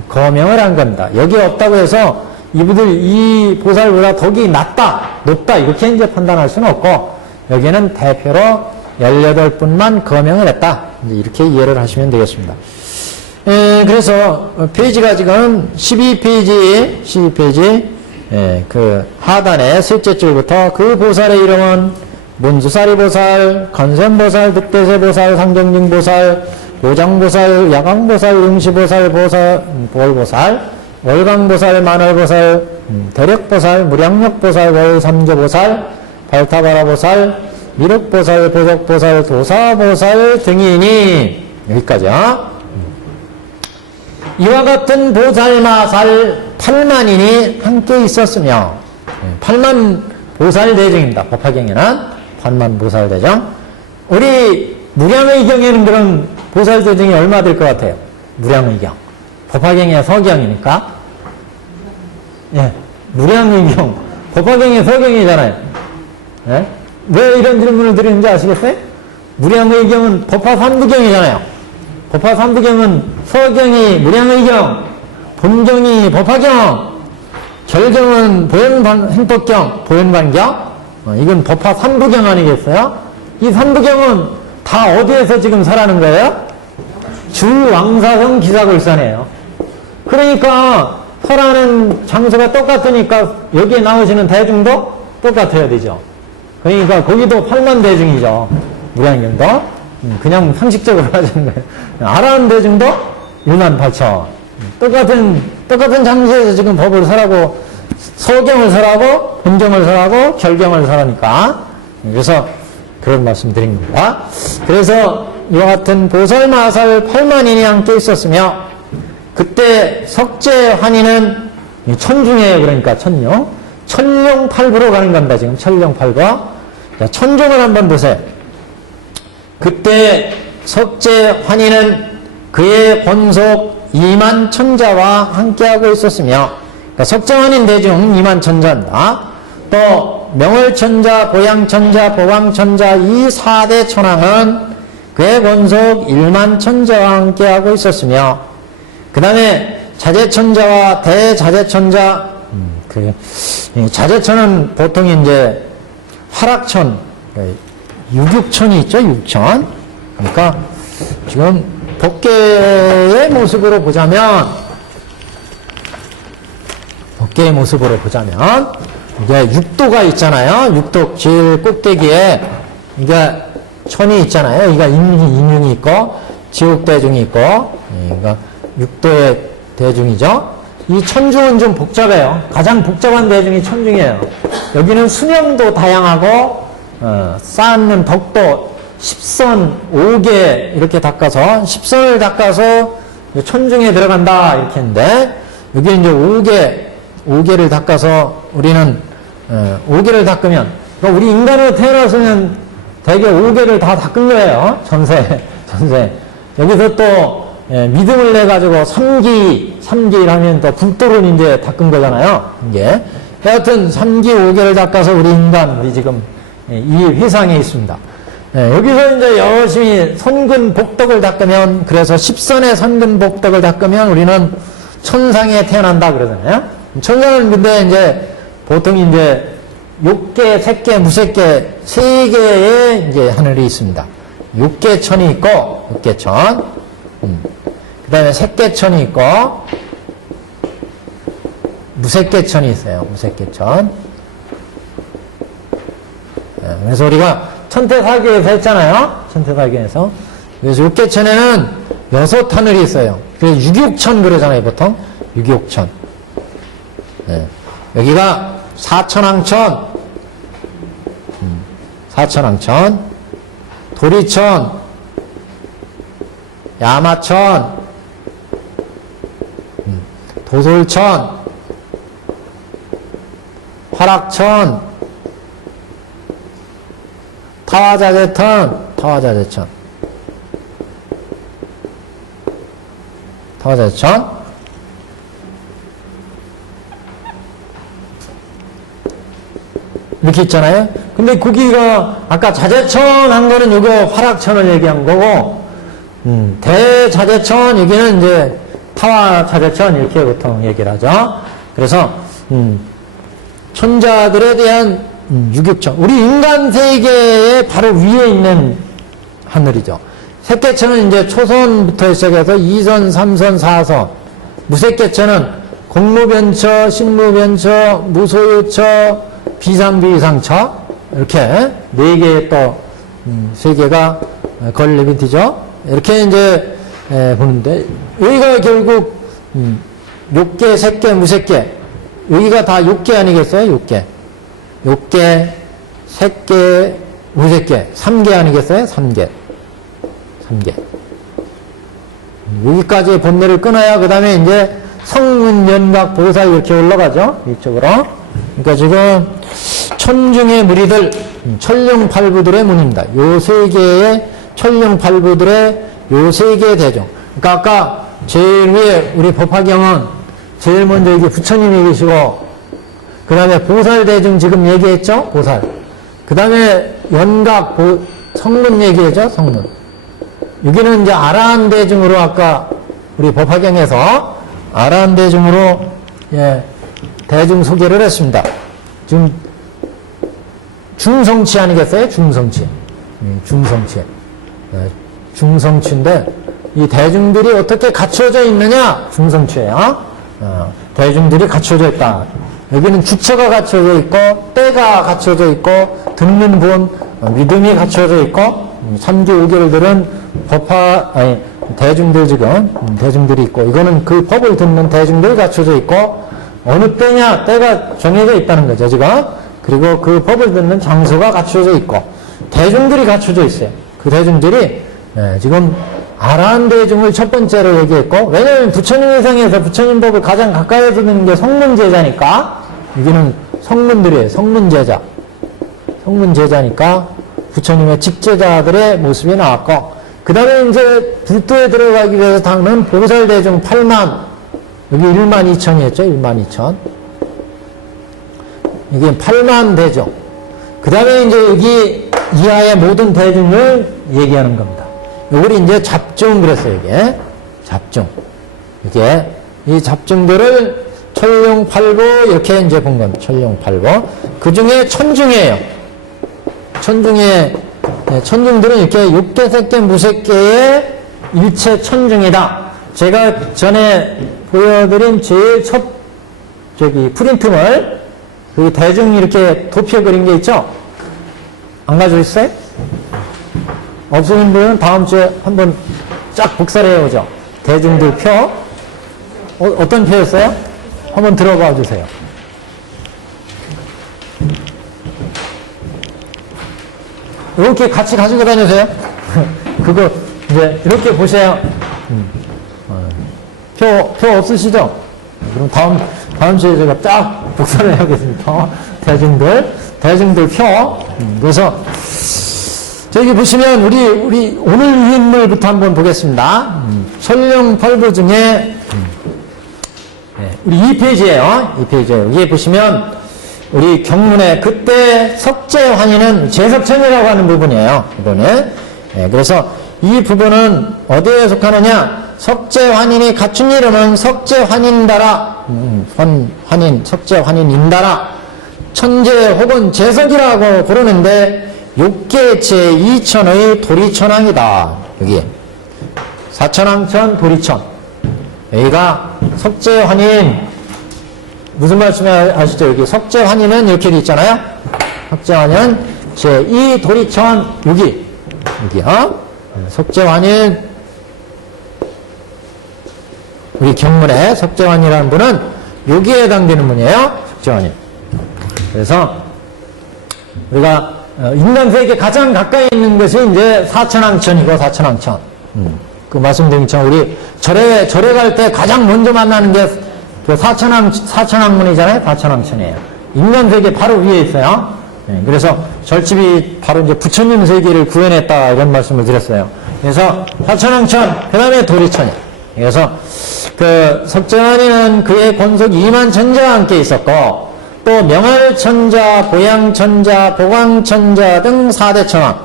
거명을 한 겁니다. 여기 없다고 해서 이분들 이 보살보다 덕이 높다 이렇게 이제 판단할 수는 없고 여기는 대표로 18분만 거명을 했다. 이렇게 이해를 하시면 되겠습니다. 그래서 페이지가 지금 12페이지 그 하단의 셋째 줄부터 그 보살의 이름은 문수사리보살, 건센보살, 득대세보살, 상정징보살, 보장보살, 야광보살, 응시보살, 보월보살, 월광보살, 만월보살, 대력보살, 무량력보살, 월삼조보살, 발타바라보살, 미륵보살, 보적보살, 도사보살 등이니 여기까지요. 이와 같은 보살마살 8만인이 함께 있었으며 8만 보살대중입니다. 법화경에는 8만 보살대중. 우리 무량의경에는 그런 보살대중이 얼마 될 것 같아요? 무량의경. 법화경의 서경이니까. 예, 무량의경. 법화경의 서경이잖아요. 예? 왜 이런 질문을 드리는지 아시겠어요? 무량의경은 법화 삼부경이잖아요. 법화 삼부경은 서경이 무량의경, 본경이 법화경. 결경은 행법경, 보현반경, 이건 법화 3부경 아니겠어요? 이 3부경은 다 어디에서 지금 설하는 거예요? 주왕사성 기사골산이에요. 그러니까 설하는 장소가 똑같으니까 여기에 나오시는 대중도 똑같아야 되죠. 그러니까 거기도 8만 대중이죠. 무량경도. 그냥 상식적으로 하시는 거예요. 아라한 대중도 1만 8천. 똑같은 장소에서 지금 법을 설하고, 서경을 설하고, 본경을 설하고, 결경을 설하니까. 그래서 그런 말씀 드린 겁니다. 그래서 이와 같은 보살마살 8만인이 함께 있었으며, 그때 석재환희는 천중에, 그러니까 천룡팔부로 가는 겁니다. 지금 천룡팔부. 자, 천종을 한번 보세요. 그때 석재환희는 그의 권속 2만 천자와 함께하고 있었으며, 그러니까 석재환인 대중 2만 천자입니다. 또 명월천자, 보양천자, 보왕천자 이 4대 천왕은 그의 권속 1만 천자와 함께하고 있었으며, 그 다음에 자재천자와 대자재천자, 자재천은 보통 이제 화락천, 유육천이 있죠, 육천. 그러니까 지금 법계의 모습으로 보자면, 이게 육도가 있잖아요. 육도 제일 꼭대기에 이게 천이 있잖아요. 여기가 인윤이 있고 지옥대중이 있고, 그러니까 육도의 대중이죠. 이 천중은 좀 복잡해요. 가장 복잡한 대중이 천중이에요. 여기는 수명도 다양하고 쌓는 덕도 10선 5개 이렇게 닦아서 10선을 닦아서 천중에 들어간다 이렇게 했는데, 여기 이제 5개를 닦아서 우리는 5개를 닦으면, 그러니까 우리 인간으로 태어났으면 대개 5개를 다 닦은 거예요. 전세. 여기서 또 믿음을 내가지고 3기를 하면 또 불도를 이제 닦은 거잖아요. 이게. 하여튼 3기 5개를 닦아서 우리 지금 이 회상에 있습니다. 여기서 이제 열심히 선근복덕을 닦으면, 그래서 10선의 선근복덕을 닦으면 우리는 천상에 태어난다 그러잖아요. 천상은 근데 이제 보통 이제 욕계, 색계, 무색계 3개의 이제 하늘이 있습니다. 욕계천이 있고, 욕계천. 그 다음에 색계천이 있고, 무색계천이 있어요. 무색계천. 그래서 우리가 천태사기에서 했잖아요. 천태사기에서. 그래서 욕계천에는 6하늘이 있어요. 그래서 유격천 그러잖아요, 보통. 유격천. 여기가 사천왕천, 도리천, 야마천, 도솔천, 화락천, 타화자재천. 이렇게 있잖아요. 근데 거기가 아까 자재천 한 거는 요거 화락천을 얘기한 거고, 대자재천 여기는 이제 타화자재천 이렇게 보통 얘기를 하죠. 그래서 천자들에 대한 유격천, 우리 인간 세계의 바로 위에 있는 하늘이죠. 색계천은 이제 초선부터 시작해서 2선, 3선, 4선. 무색계천은 공무변처, 신무변처, 무소유처, 비상비상처, 이렇게 4개의 또 세계가 걸릴 밑이죠. 이렇게 이제 보는데, 여기가 결국 욕계, 색계, 무색계, 여기가 다 욕계 아니겠어요? 욕계, 색계, 무색계 3개 아니겠어요? 3개. 여기까지 본내를 끊어야 그 다음에 이제 성문, 연각, 보살 이렇게 올라가죠. 이쪽으로. 그러니까 지금 천중의 무리들, 천룡팔부들의 문입니다. 요 3개의 천룡팔부들의 요 3개의 대중. 그러니까 아까 제일 위에 우리 법화경은 제일 먼저 여기 부처님이 계시고, 그 다음에 보살대중 지금 얘기했죠? 보살. 그 다음에 연각, 성문 얘기했죠? 성문. 여기는 이제 아라한 대중으로 아까 우리 법화경에서 아라한 대중으로 대중 소개를 했습니다. 지금 중성치 아니겠어요? 중성치. 중성치. 중성치인데 이 대중들이 어떻게 갖춰져 있느냐? 중성치예요. 대중들이 갖춰져 있다. 여기는 주체가 갖춰져 있고 때가 갖춰져 있고 듣는 분, 믿음이 갖춰져 있고 삼교 오결들은 대중들 지금 대중들이 있고 이거는 그 법을 듣는 대중들이 갖춰져 있고 어느 때냐 때가 정해져 있다는 거죠 지금. 그리고 그 법을 듣는 장소가 갖춰져 있고 대중들이 갖춰져 있어요. 그 대중들이 지금 아라한 대중을 첫 번째로 얘기했고 왜냐하면 부처님 이상에서 부처님 법을 가장 가까이서 듣는 게 성문제자니까 여기는 성문들이에요. 성문제자. 성문제자니까 부처님의 직제자들의 모습이 나왔고 그 다음에 이제 불도에 들어가기 위해서 닦는 보살대중 8만 여기 1만 2천이었죠. 1만 2천 이게 8만 대중 그 다음에 이제 여기 이하의 모든 대중을 얘기하는 겁니다. 요걸 이제 잡중 그랬어요. 이게 잡중 이게 이 잡중들을 천룡팔부 이렇게 이제 본 겁니다. 천룡팔부 그 중에 천중이에요. 천중에 천중들은 이렇게 6개, 색개, 무색개의 일체 천중이다. 제가 전에 보여드린 제일 첫 프린트물 그 대중 이렇게 도표 그린 게 있죠? 안 가지고 있어요? 없으신 분은 다음 주에 한번 쫙 복사를 해오죠. 대중들 표. 어떤 표였어요? 한번 들어봐 주세요. 이렇게 같이 가지고 다니세요. 그거 이제 이렇게 보세요. 표 없으시죠? 그럼 다음 주에 제가 쫙 복사를 해야겠습니다. 대중들 표. 그래서 저기 보시면 우리 오늘 인물부터 한번 보겠습니다. 천룡팔부 중에 우리 2페이지예요. 2페이지에 여기 보시면 우리 경문에 그때 석재환희는 제석천이라고 하는 부분이에요. 이번에 그래서 이 부분은 어디에 속하느냐? 석재환인이 갖춘 이름은 석재환인다라 석재환인인다라 천재 혹은 제석이라고 부르는데 욕계 제2천의 도리천왕이다. 여기 사천왕천 도리천 여기가 석재환인 무슨 말씀 아시죠? 여기 석재환인은 이렇게 돼 있잖아요. 석재환인은 제2 도리천 여기요. 석재환인 우리 경문에 석재환이라는 분은 여기에 해당되는 분이에요. 석재환인. 그래서 우리가 인간 세계에 가장 가까이 있는 것이 이제 사천왕천이고 사천왕천. 그 말씀드린 것처럼 우리 절에 갈 때 가장 먼저 만나는 게 그 사천왕문이잖아요. 사천왕천이에요. 인간 세계 바로 위에 있어요. 그래서 절집이 바로 이제 부처님 세계를 구해냈다 이런 말씀을 드렸어요. 그래서 사천왕천 그 다음에 도리천이에요. 그래서 그 석재환이는 그의 권속 2만 천자와 함께 있었고 또 명할천자, 보양천자, 보광천자 등 4대 천왕.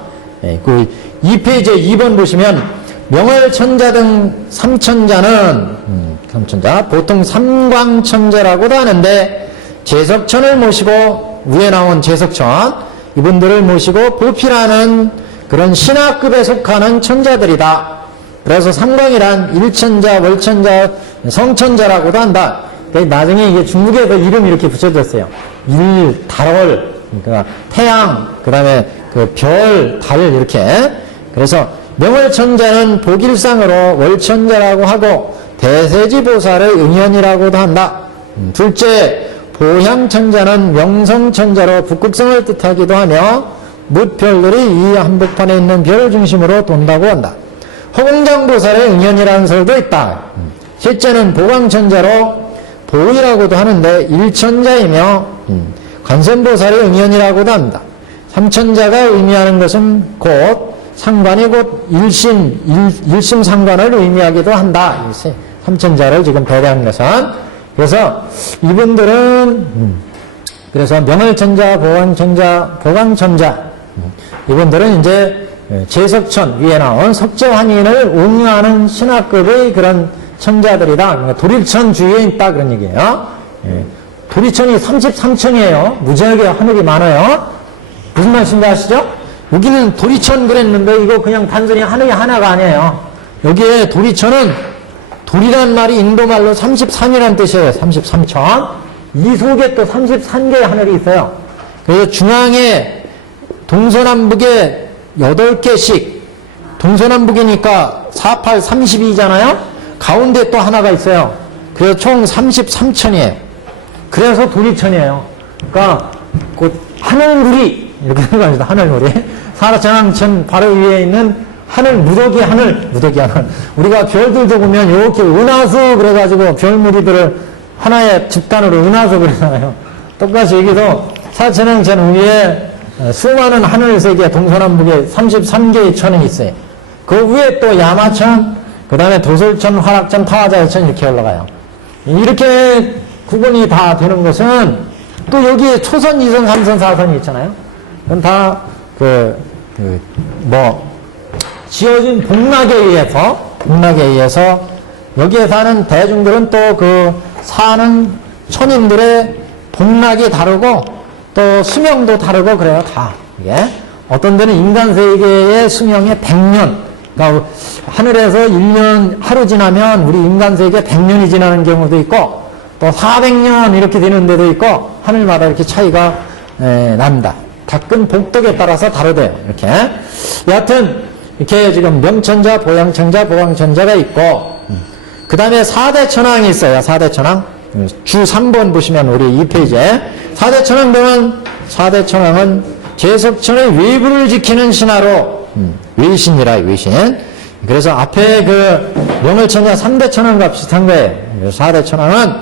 그 2페이지에 2번 보시면 명할천자 등 3천자는 삼천자 보통 삼광천자라고도 하는데 제석천을 모시고 위에 나온 제석천 이분들을 모시고 보필하는 그런 신하급에 속하는 천자들이다. 그래서 삼광이란 일천자, 월천자, 성천자라고도 한다. 나중에 이게 중국에서 이름이 이렇게 붙여졌어요. 일, 달월, 그러니까 태양, 그 다음에 그 별, 달 이렇게. 그래서 명월천자는 복일상으로 월천자라고 하고 대세지보살의 응연이라고도 한다. 둘째, 보향천자는 명성천자로 북극성을 뜻하기도 하며 뭇별들이 이 한복판에 있는 별 중심으로 돈다고 한다. 허공장보살의 응연이라는 설도 있다. 실제는 보광천자로 보이라고도 하는데 일천자이며 관세음보살의 응연이라고도 한다. 삼천자가 의미하는 것은 곧 상관이 곧 일심상관을 의미하기도 한다. 삼천자를 지금 배려한 것은. 그래서 이분들은 그래서 명월천자, 보광천자, 보광천자 이분들은 이제 제석천 위에 나온 석재환인을 옹유하는 신하급의 그런 천자들이다. 그러니까 도릴천 주위에 있다 그런 얘기예요. 도리천이 33층이에요. 무지하게 하늘이 많아요. 무슨 말씀인지 아시죠? 여기는 도리천 그랬는데 이거 그냥 단순히 하늘이 하나가 아니에요. 여기에 도리천은 돌이란 말이 인도말로 33이라는 뜻이에요. 33천. 이 속에 또 33개의 하늘이 있어요. 그래서 중앙에 동서남북에 8개씩, 동서남북이니까 4, 8, 32잖아요? 가운데 또 하나가 있어요. 그래서 총 33천이에요. 그래서 도리천이에요. 그러니까 그 하늘누리 이렇게 생각합니다. 하늘누리. 사라천왕천 바로 위에 있는 하늘, 무더기 하늘. 우리가 별들도 보면 이렇게 은하수 그래가지고 별무리들을 하나의 집단으로 은하수 그러잖아요. 똑같이 여기도 사라천왕천 위에 수많은 하늘세계 동서남북에 33개의 천이 있어요. 그 위에 또 야마천, 그 다음에 도솔천, 화락천, 타화자천 이렇게 올라가요. 이렇게 구분이 다 되는 것은 또 여기에 초선, 2선, 3선, 4선이 있잖아요. 그건 다 지어진 복락에 의해서 여기에 사는 대중들은 또 그 사는 천인들의 복락이 다르고 또 수명도 다르고 그래요. 다. 예. 어떤 데는 인간 세계의 수명이 100년. 그러니까 하늘에서 1년 하루 지나면 우리 인간 세계 100년이 지나는 경우도 있고 또 400년 이렇게 되는 데도 있고 하늘마다 이렇게 차이가 납니다. 가끔 복덕에 따라서 다르대요. 이렇게. 여하튼 이렇게 지금 명천자, 보양천자, 보강천자가 있고 그 다음에 4대 천왕이 있어요. 4대 천왕. 주 3번 보시면 우리 2페이지에 4대 천왕병은 4대 천왕은 제석천의 외부를 지키는 신하로 외신이라 외신. 그래서 앞에 그 명월천자 3대 천왕과 비슷한 거예요. 4대 천왕은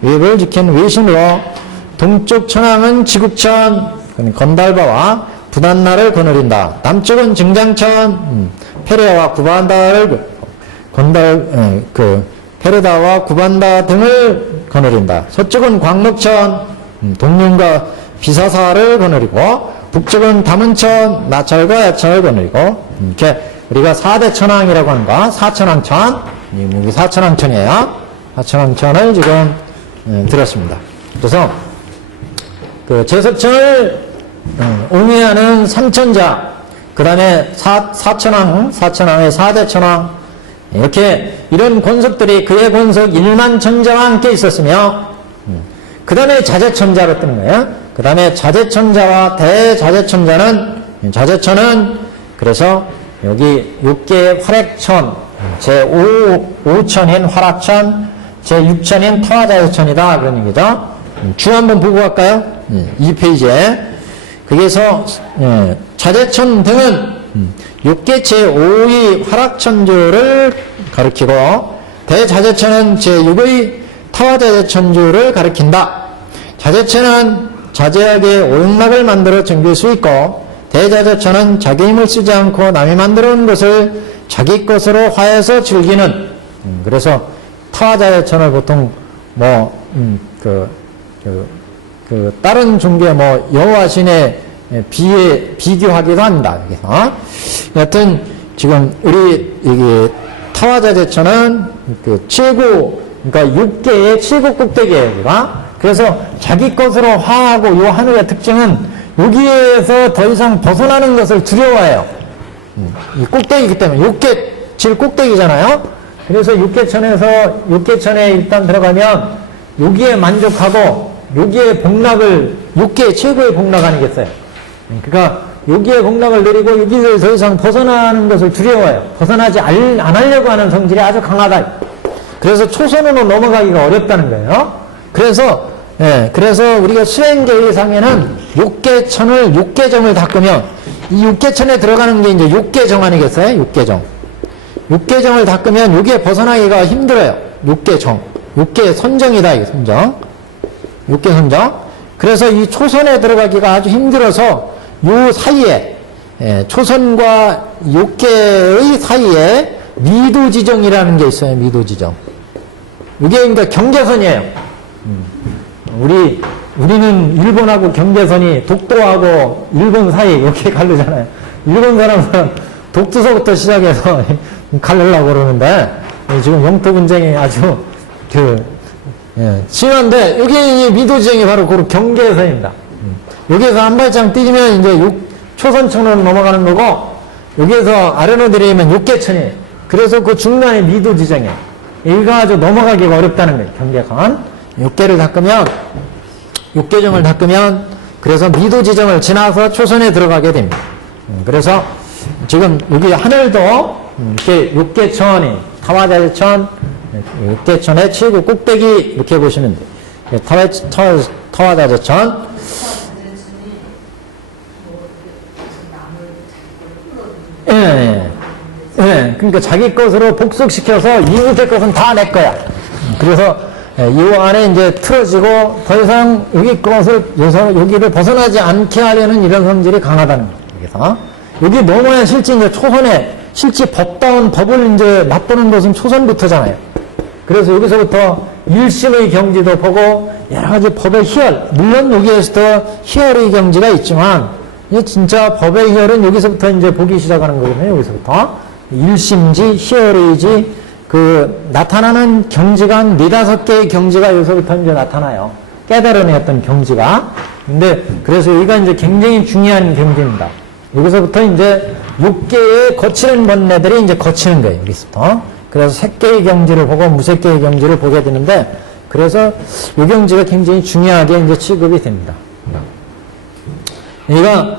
외부를 지키는 외신으로 동쪽 천왕은 지국천 건달바와 부단나를 거느린다. 남쪽은 증장천 페레와 구반다를 페레다와 구반다 등을 거느린다. 서쪽은 광목천 동륜과 비사사를 거느리고 북쪽은 담은천 나찰과 야찰을 거느리고 이렇게 우리가 4대 천왕이라고 하는 거 사천왕천 여기 사천왕천이에요. 사천왕천을 지금 들었습니다. 그래서 그 제석천을 옹회하는 삼천자 그 다음에 사천왕의 4대 천왕 이렇게 이런 권속들이 그의 권속 1만 천자와 함께 있었으며 그 다음에 자제천자로 뜨는 거예요. 그 다음에 자제천자와 대자제천자는 자제천은 그래서 여기 6개의 활액천 제5천인 활학천 제6천인 타화자제천이다 그런 얘기죠. 주 한번 보고 갈까요? 2페이지에 거기에서 자제천 등은 6개 제5의 활학천주를 가리키고 대자제천은 제6의 타화자제천주를 가리킨다. 자제천은 자제하게 오용락을 만들어 정길 수 있고 대자제천은 자기 힘을 쓰지 않고 남이 만들어 온 것을 자기 것으로 화해서 즐기는 그래서 타화자제천을 보통 다른 종교의 여호와신에 비교하기도 합니다. 그래서 여하튼 지금 우리 여기 타화자제천은 그 최고 그러니까 6개의 최고 꼭대기예요. 우리가. 그래서 자기 것으로 화하고 요 하늘의 특징은 여기에서 더 이상 벗어나는 것을 두려워해요. 이 꼭대기이기 때문에 6개 제일 꼭대기잖아요. 그래서 6개천에 일단 들어가면 여기에 만족하고 여기에 복락을 6개 최고의 복락 아니겠어요. 그러니까 여기에 복락을 내리고 여기서 더 이상 벗어나는 것을 두려워해요. 벗어나지 안 하려고 하는 성질이 아주 강하다. 그래서 초선으로 넘어가기가 어렵다는 거예요. 그래서 우리가 수행계의상에는 6개천을 6개정을 닦으면 이 6개천에 들어가는 게 이제 6개정 아니겠어요? 6개정. 6개정을 닦으면 여기에 벗어나기가 힘들어요. 6개정. 6개 선정이다, 이게 선정. 6개 선정. 그래서 이 초선에 들어가기가 아주 힘들어서 요 사이에, 초선과 6개의 사이에 미도지정이라는 게 있어요. 미도지정. 이게 그러니까 경계선이에요. 우리는 일본하고 경계선이 독도하고 일본 사이 이렇게 가르잖아요. 일본 사람은 독두서부터 시작해서 가르려고 그러는데 지금 영토 분쟁이 아주 예, 심한데, 여기 미도지정이 바로 그 경계선입니다. 여기에서 한 발짝 뛰면 이제 초선천으로 넘어가는 거고, 여기에서 아래로 내리면 육계천이에요. 그래서 그 중간에 미도지정이에요. 여기가 아주 넘어가기가 어렵다는 거예요, 경계선. 육계정을 닦으면, 그래서 미도지정을 지나서 초선에 들어가게 됩니다. 그래서 지금 여기 하늘도 이렇게 육계천이, 타화자재천, 육계천의 최고 꼭대기 이렇게 보시면 돼요. 타화자재천. 예. 그러니까 자기 것으로 복속시켜서 이웃의 것은 다 내 거야. 그래서 이 안에 이제 틀어지고 더 이상 여기를 벗어나지 않게 하려는 이런 성질이 강하다는 거예요. 여기서. 여기 넘어야 실제 이제 초선에, 실제 법다운 법을 이제 맛보는 것은 초선부터잖아요. 그래서 여기서부터 일심의 경지도 보고 여러 가지 법의 희열, 물론 여기에서도 희열의 경지가 있지만, 진짜 법의 희열은 여기서부터 이제 보기 시작하는 거거든요. 여기서부터. 일심지, 희열의지, 나타나는 경지가 한 4-5개의 경지가 여기서부터 이제 나타나요. 깨달음의 어떤 경지가. 근데, 그래서 여기가 이제 굉장히 중요한 경지입니다. 여기서부터 이제 6개의 거치는 번뇌들이 이제 거치는 거예요. 여기서부터. 그래서 색계의 경지를 보고 무색계의 경지를 보게 되는데, 그래서 이 경지가 굉장히 중요하게 이제 취급이 됩니다. 여기가,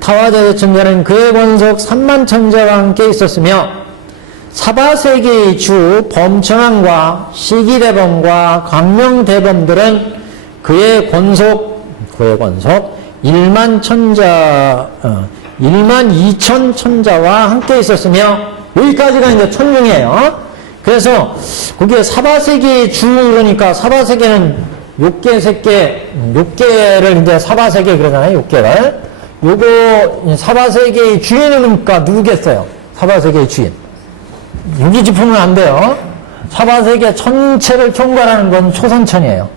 타화자재천자는 그의 권속 3만 천자와 함께 있었으며, 사바세계의 주 범천왕과 시기대범과 광명대범들은 그의 권속 1만 2천 천자와 함께 있었으며, 여기까지가 이제 천중이에요. 그래서 거기에 사바세계의 주, 그러니까 사바세계는 6개, 6개를 이제 사바세계 그러잖아요. 6개를. 요거 사바세계의 주인은 그러니까 누구겠어요? 사바세계의 주인. 유기지품은 안 돼요. 사바세계 전체를 총괄하는 건 초선천이에요.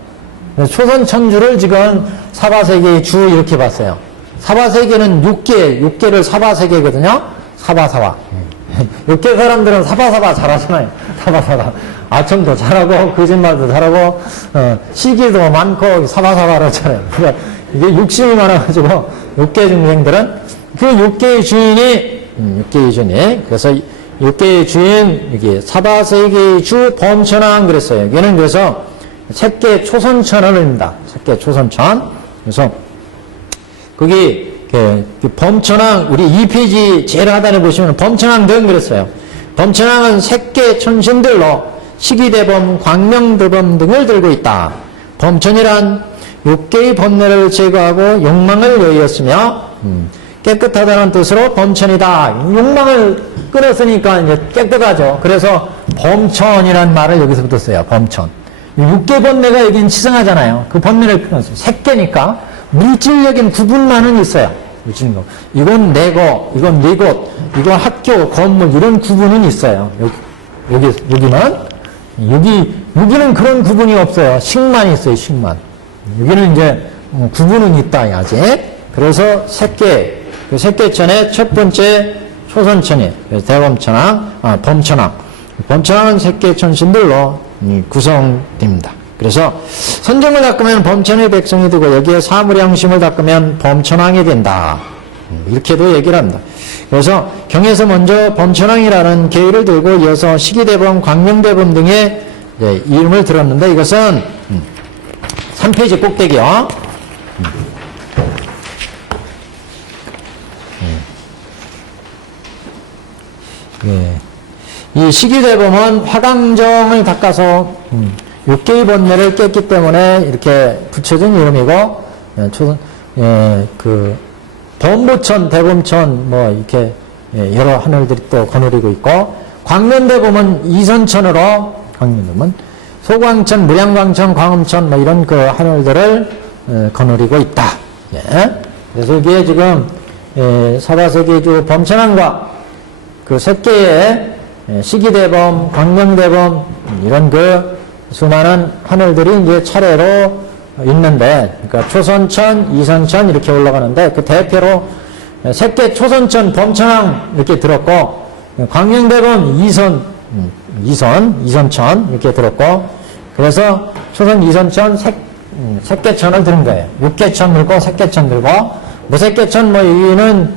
초선천주를 지금 사바세계의 주 이렇게 봤어요. 사바세계는 6개를 사바세계거든요. 사바사바. 6개 사람들은 사바사바 잘하잖아요. 사바사바. 아첨도 잘하고, 거짓말도 잘하고, 시기도 많고, 사바사바를 하잖아요. 그러니까 이게 욕심이 많아가지고, 6개 중생들은 그 6개의 주인이, 6개의 주인이, 그래서 6개의 주인, 여기 사바세계의 주 범천왕 그랬어요. 여기는 그래서 색계 초선천을 입니다. 색계 초선천. 그래서 거기 범천왕, 우리 2페이지 제일 하단에 보시면 범천왕 등 그랬어요. 범천왕은 색계 천신들로 시기대범, 광명대범 등을 들고 있다. 범천이란 6개의 번뇌를 제거하고 욕망을 여의었으며, 깨끗하다는 뜻으로 범천이다. 욕망을 끊었으니까 이제 깨끗하죠. 그래서 범천이라는 말을 여기서부터 써요. 범천. 6개 번뇌가 여긴 치성하잖아요. 그 번뇌를 끊었어요. 색계니까 물질적인 구분만은 있어요. 이건 내 것, 이건 네 것, 이건 학교, 건물 이런 구분은 있어요. 여기는 그런 구분이 없어요. 식만 있어요. 식만. 여기는 이제 구분은 있다. 아직. 그래서 색계, 그 색계천의 첫 번째 초선천이 대범천왕, 범천왕. 범천왕은 색계천신들로 구성됩니다. 그래서 선정을 닦으면 범천의 백성이 되고 여기에 사무량심을 닦으면 범천왕이 된다. 이렇게도 얘기를 합니다. 그래서 경에서 먼저 범천왕이라는 계율을 들고 이어서 시기대범, 광명대범 등의 이름을 들었는데 이것은 3페이지 꼭대기요. 이 시기대범은 화강정을 닦아서 6개의 번뇌를 깼기 때문에 이렇게 붙여진 이름이고, 범보천, 대범천, 이렇게 여러 하늘들이 또 거느리고 있고, 광명대범은 이선천으로, 광명대범은 소광천, 무량광천, 광음천, 이런 그 하늘들을 거느리고 있다. 그래서 이게 지금, 사바세계주 범천왕과 그 색계의 시기대범, 광명대범, 이런 그 수많은 하늘들이 이제 차례로 있는데, 그러니까 초선천, 이선천 이렇게 올라가는데, 그 대표로 색계 초선천, 범천왕 이렇게 들었고, 광명대범, 이선천 이렇게 들었고, 그래서 초선, 이선천, 색계천을 드는 거예요. 육계천 들고 색계천 들고 무색계천 뭐 여기는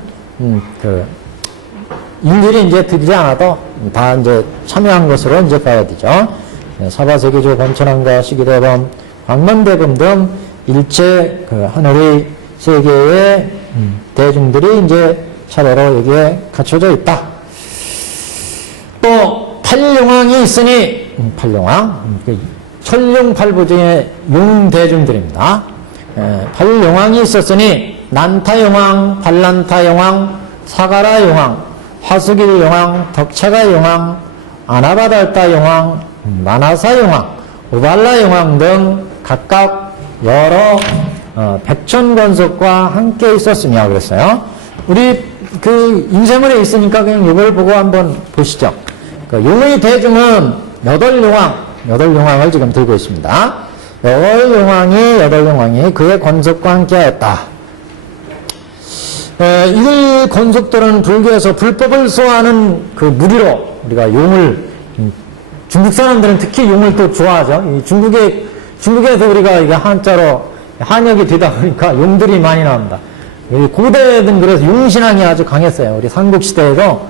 일일이 이제 드리지 않아도 다 이제 참여한 것으로 이제 봐야 되죠. 사바세계조, 범천왕과 시기대범, 광명대범 등 일체 하늘의 세계의 대중들이 이제 차례로 여기에 갖춰져 있다. 또 팔용왕이 있으니 팔용왕, 천룡팔부 중에 용대중들입니다. 팔용왕이 있었으니 난타용왕, 발란타용왕, 사가라용왕, 화수길용왕, 덕차가용왕, 아나바달타용왕, 마나사용왕, 우발라용왕 등 각각 여러 백천권속과 함께 있었으며 그랬어요. 우리 인쇄물에 있으니까 그냥 이걸 보고 한번 보시죠. 용의 대중은 여덟 용왕을 지금 들고 있습니다. 여덟 용왕이 그의 권속과 함께 하였다. 이 권속들은 불교에서 불법을 소화하는 무리로 우리가 용을, 중국 사람들은 특히 용을 또 좋아하죠. 중국에서 우리가 이게 한자로 한역이 되다 보니까 용들이 많이 나옵니다. 고대든 그래서 용신앙이 아주 강했어요. 우리 삼국시대에도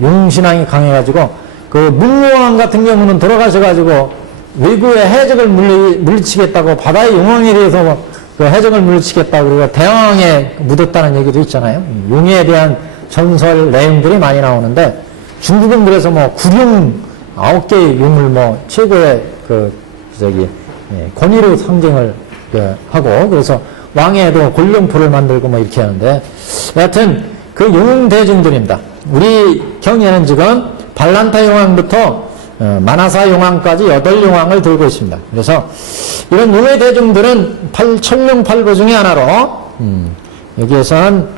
용신앙이 강해가지고 문무왕 같은 경우는 돌아가셔가지고 외구의 해적을 물리치겠다고 바다의 용왕에 대해서 해적을 물리치겠다고 그리고 대왕에 묻었다는 얘기도 있잖아요. 용에 대한 전설 내용들이 많이 나오는데 중국은 그래서 구룡 9개의 용을 최고의 권위로 상징을 하고 그래서 왕에도 골룡포를 만들고 이렇게 하는데 여하튼 용대중들입니다. 우리 경에는 지금 발란타 용왕부터 마나사 용왕까지 8용왕을 들고 있습니다. 그래서 이런 용의 대중들은 천룡팔부 중의 하나로 여기에서는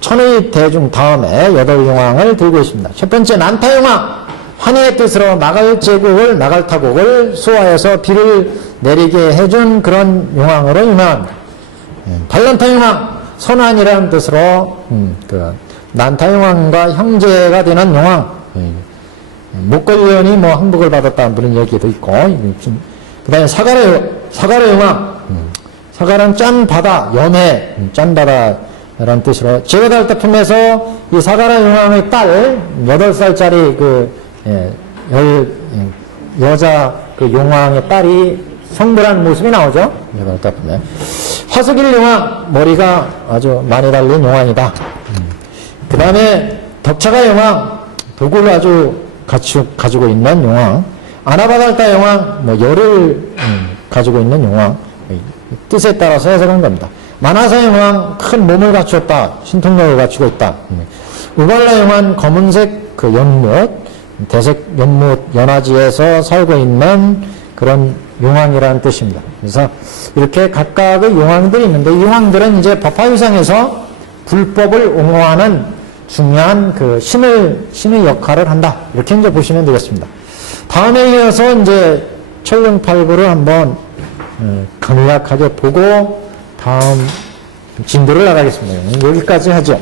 천의 대중 다음에 8용왕을 들고 있습니다. 첫 번째 난타 용왕, 환희의 뜻으로 나갈타국을 수호하여서 비를 내리게 해준 그런 용왕으로 유명합니다. 발란타 용왕, 선환이라는 뜻으로 난타 용왕과 형제가 되는 용왕, 목걸련이 항복을 받았다는 그런 얘기도 있고, 그 다음에 사가라 용왕, 사가라는 짠바다, 염해, 짠바다라는 뜻으로 제가달타품에서 이 사가라 용왕의 딸, 8살짜리 여자 용왕의 딸이 성불한 모습이 나오죠. 제가달타품에. 화수길 용왕, 머리가 아주 많이 달린 용왕이다. 그 다음에 덕차가 용왕, 독을 아주 가지고 있는 용왕, 아나바달타 용왕, 열을 가지고 있는 용왕, 뜻에 따라서 해석한 겁니다. 마나사 용왕, 큰 몸을 갖추었다, 신통력을 갖추고 있다. 우발라 용왕, 검은색 연못, 대색 연못 연화지에서 살고 있는 그런 용왕이라는 뜻입니다. 그래서 이렇게 각각의 용왕들이 있는데 이 용왕들은 이제 법화유상에서 불법을 옹호하는 중요한 신의 역할을 한다. 이렇게 이제 보시면 되겠습니다. 다음에 이어서 이제 천룡팔부를 한번 간략하게 보고 다음 진도를 나가겠습니다. 여기까지 하죠.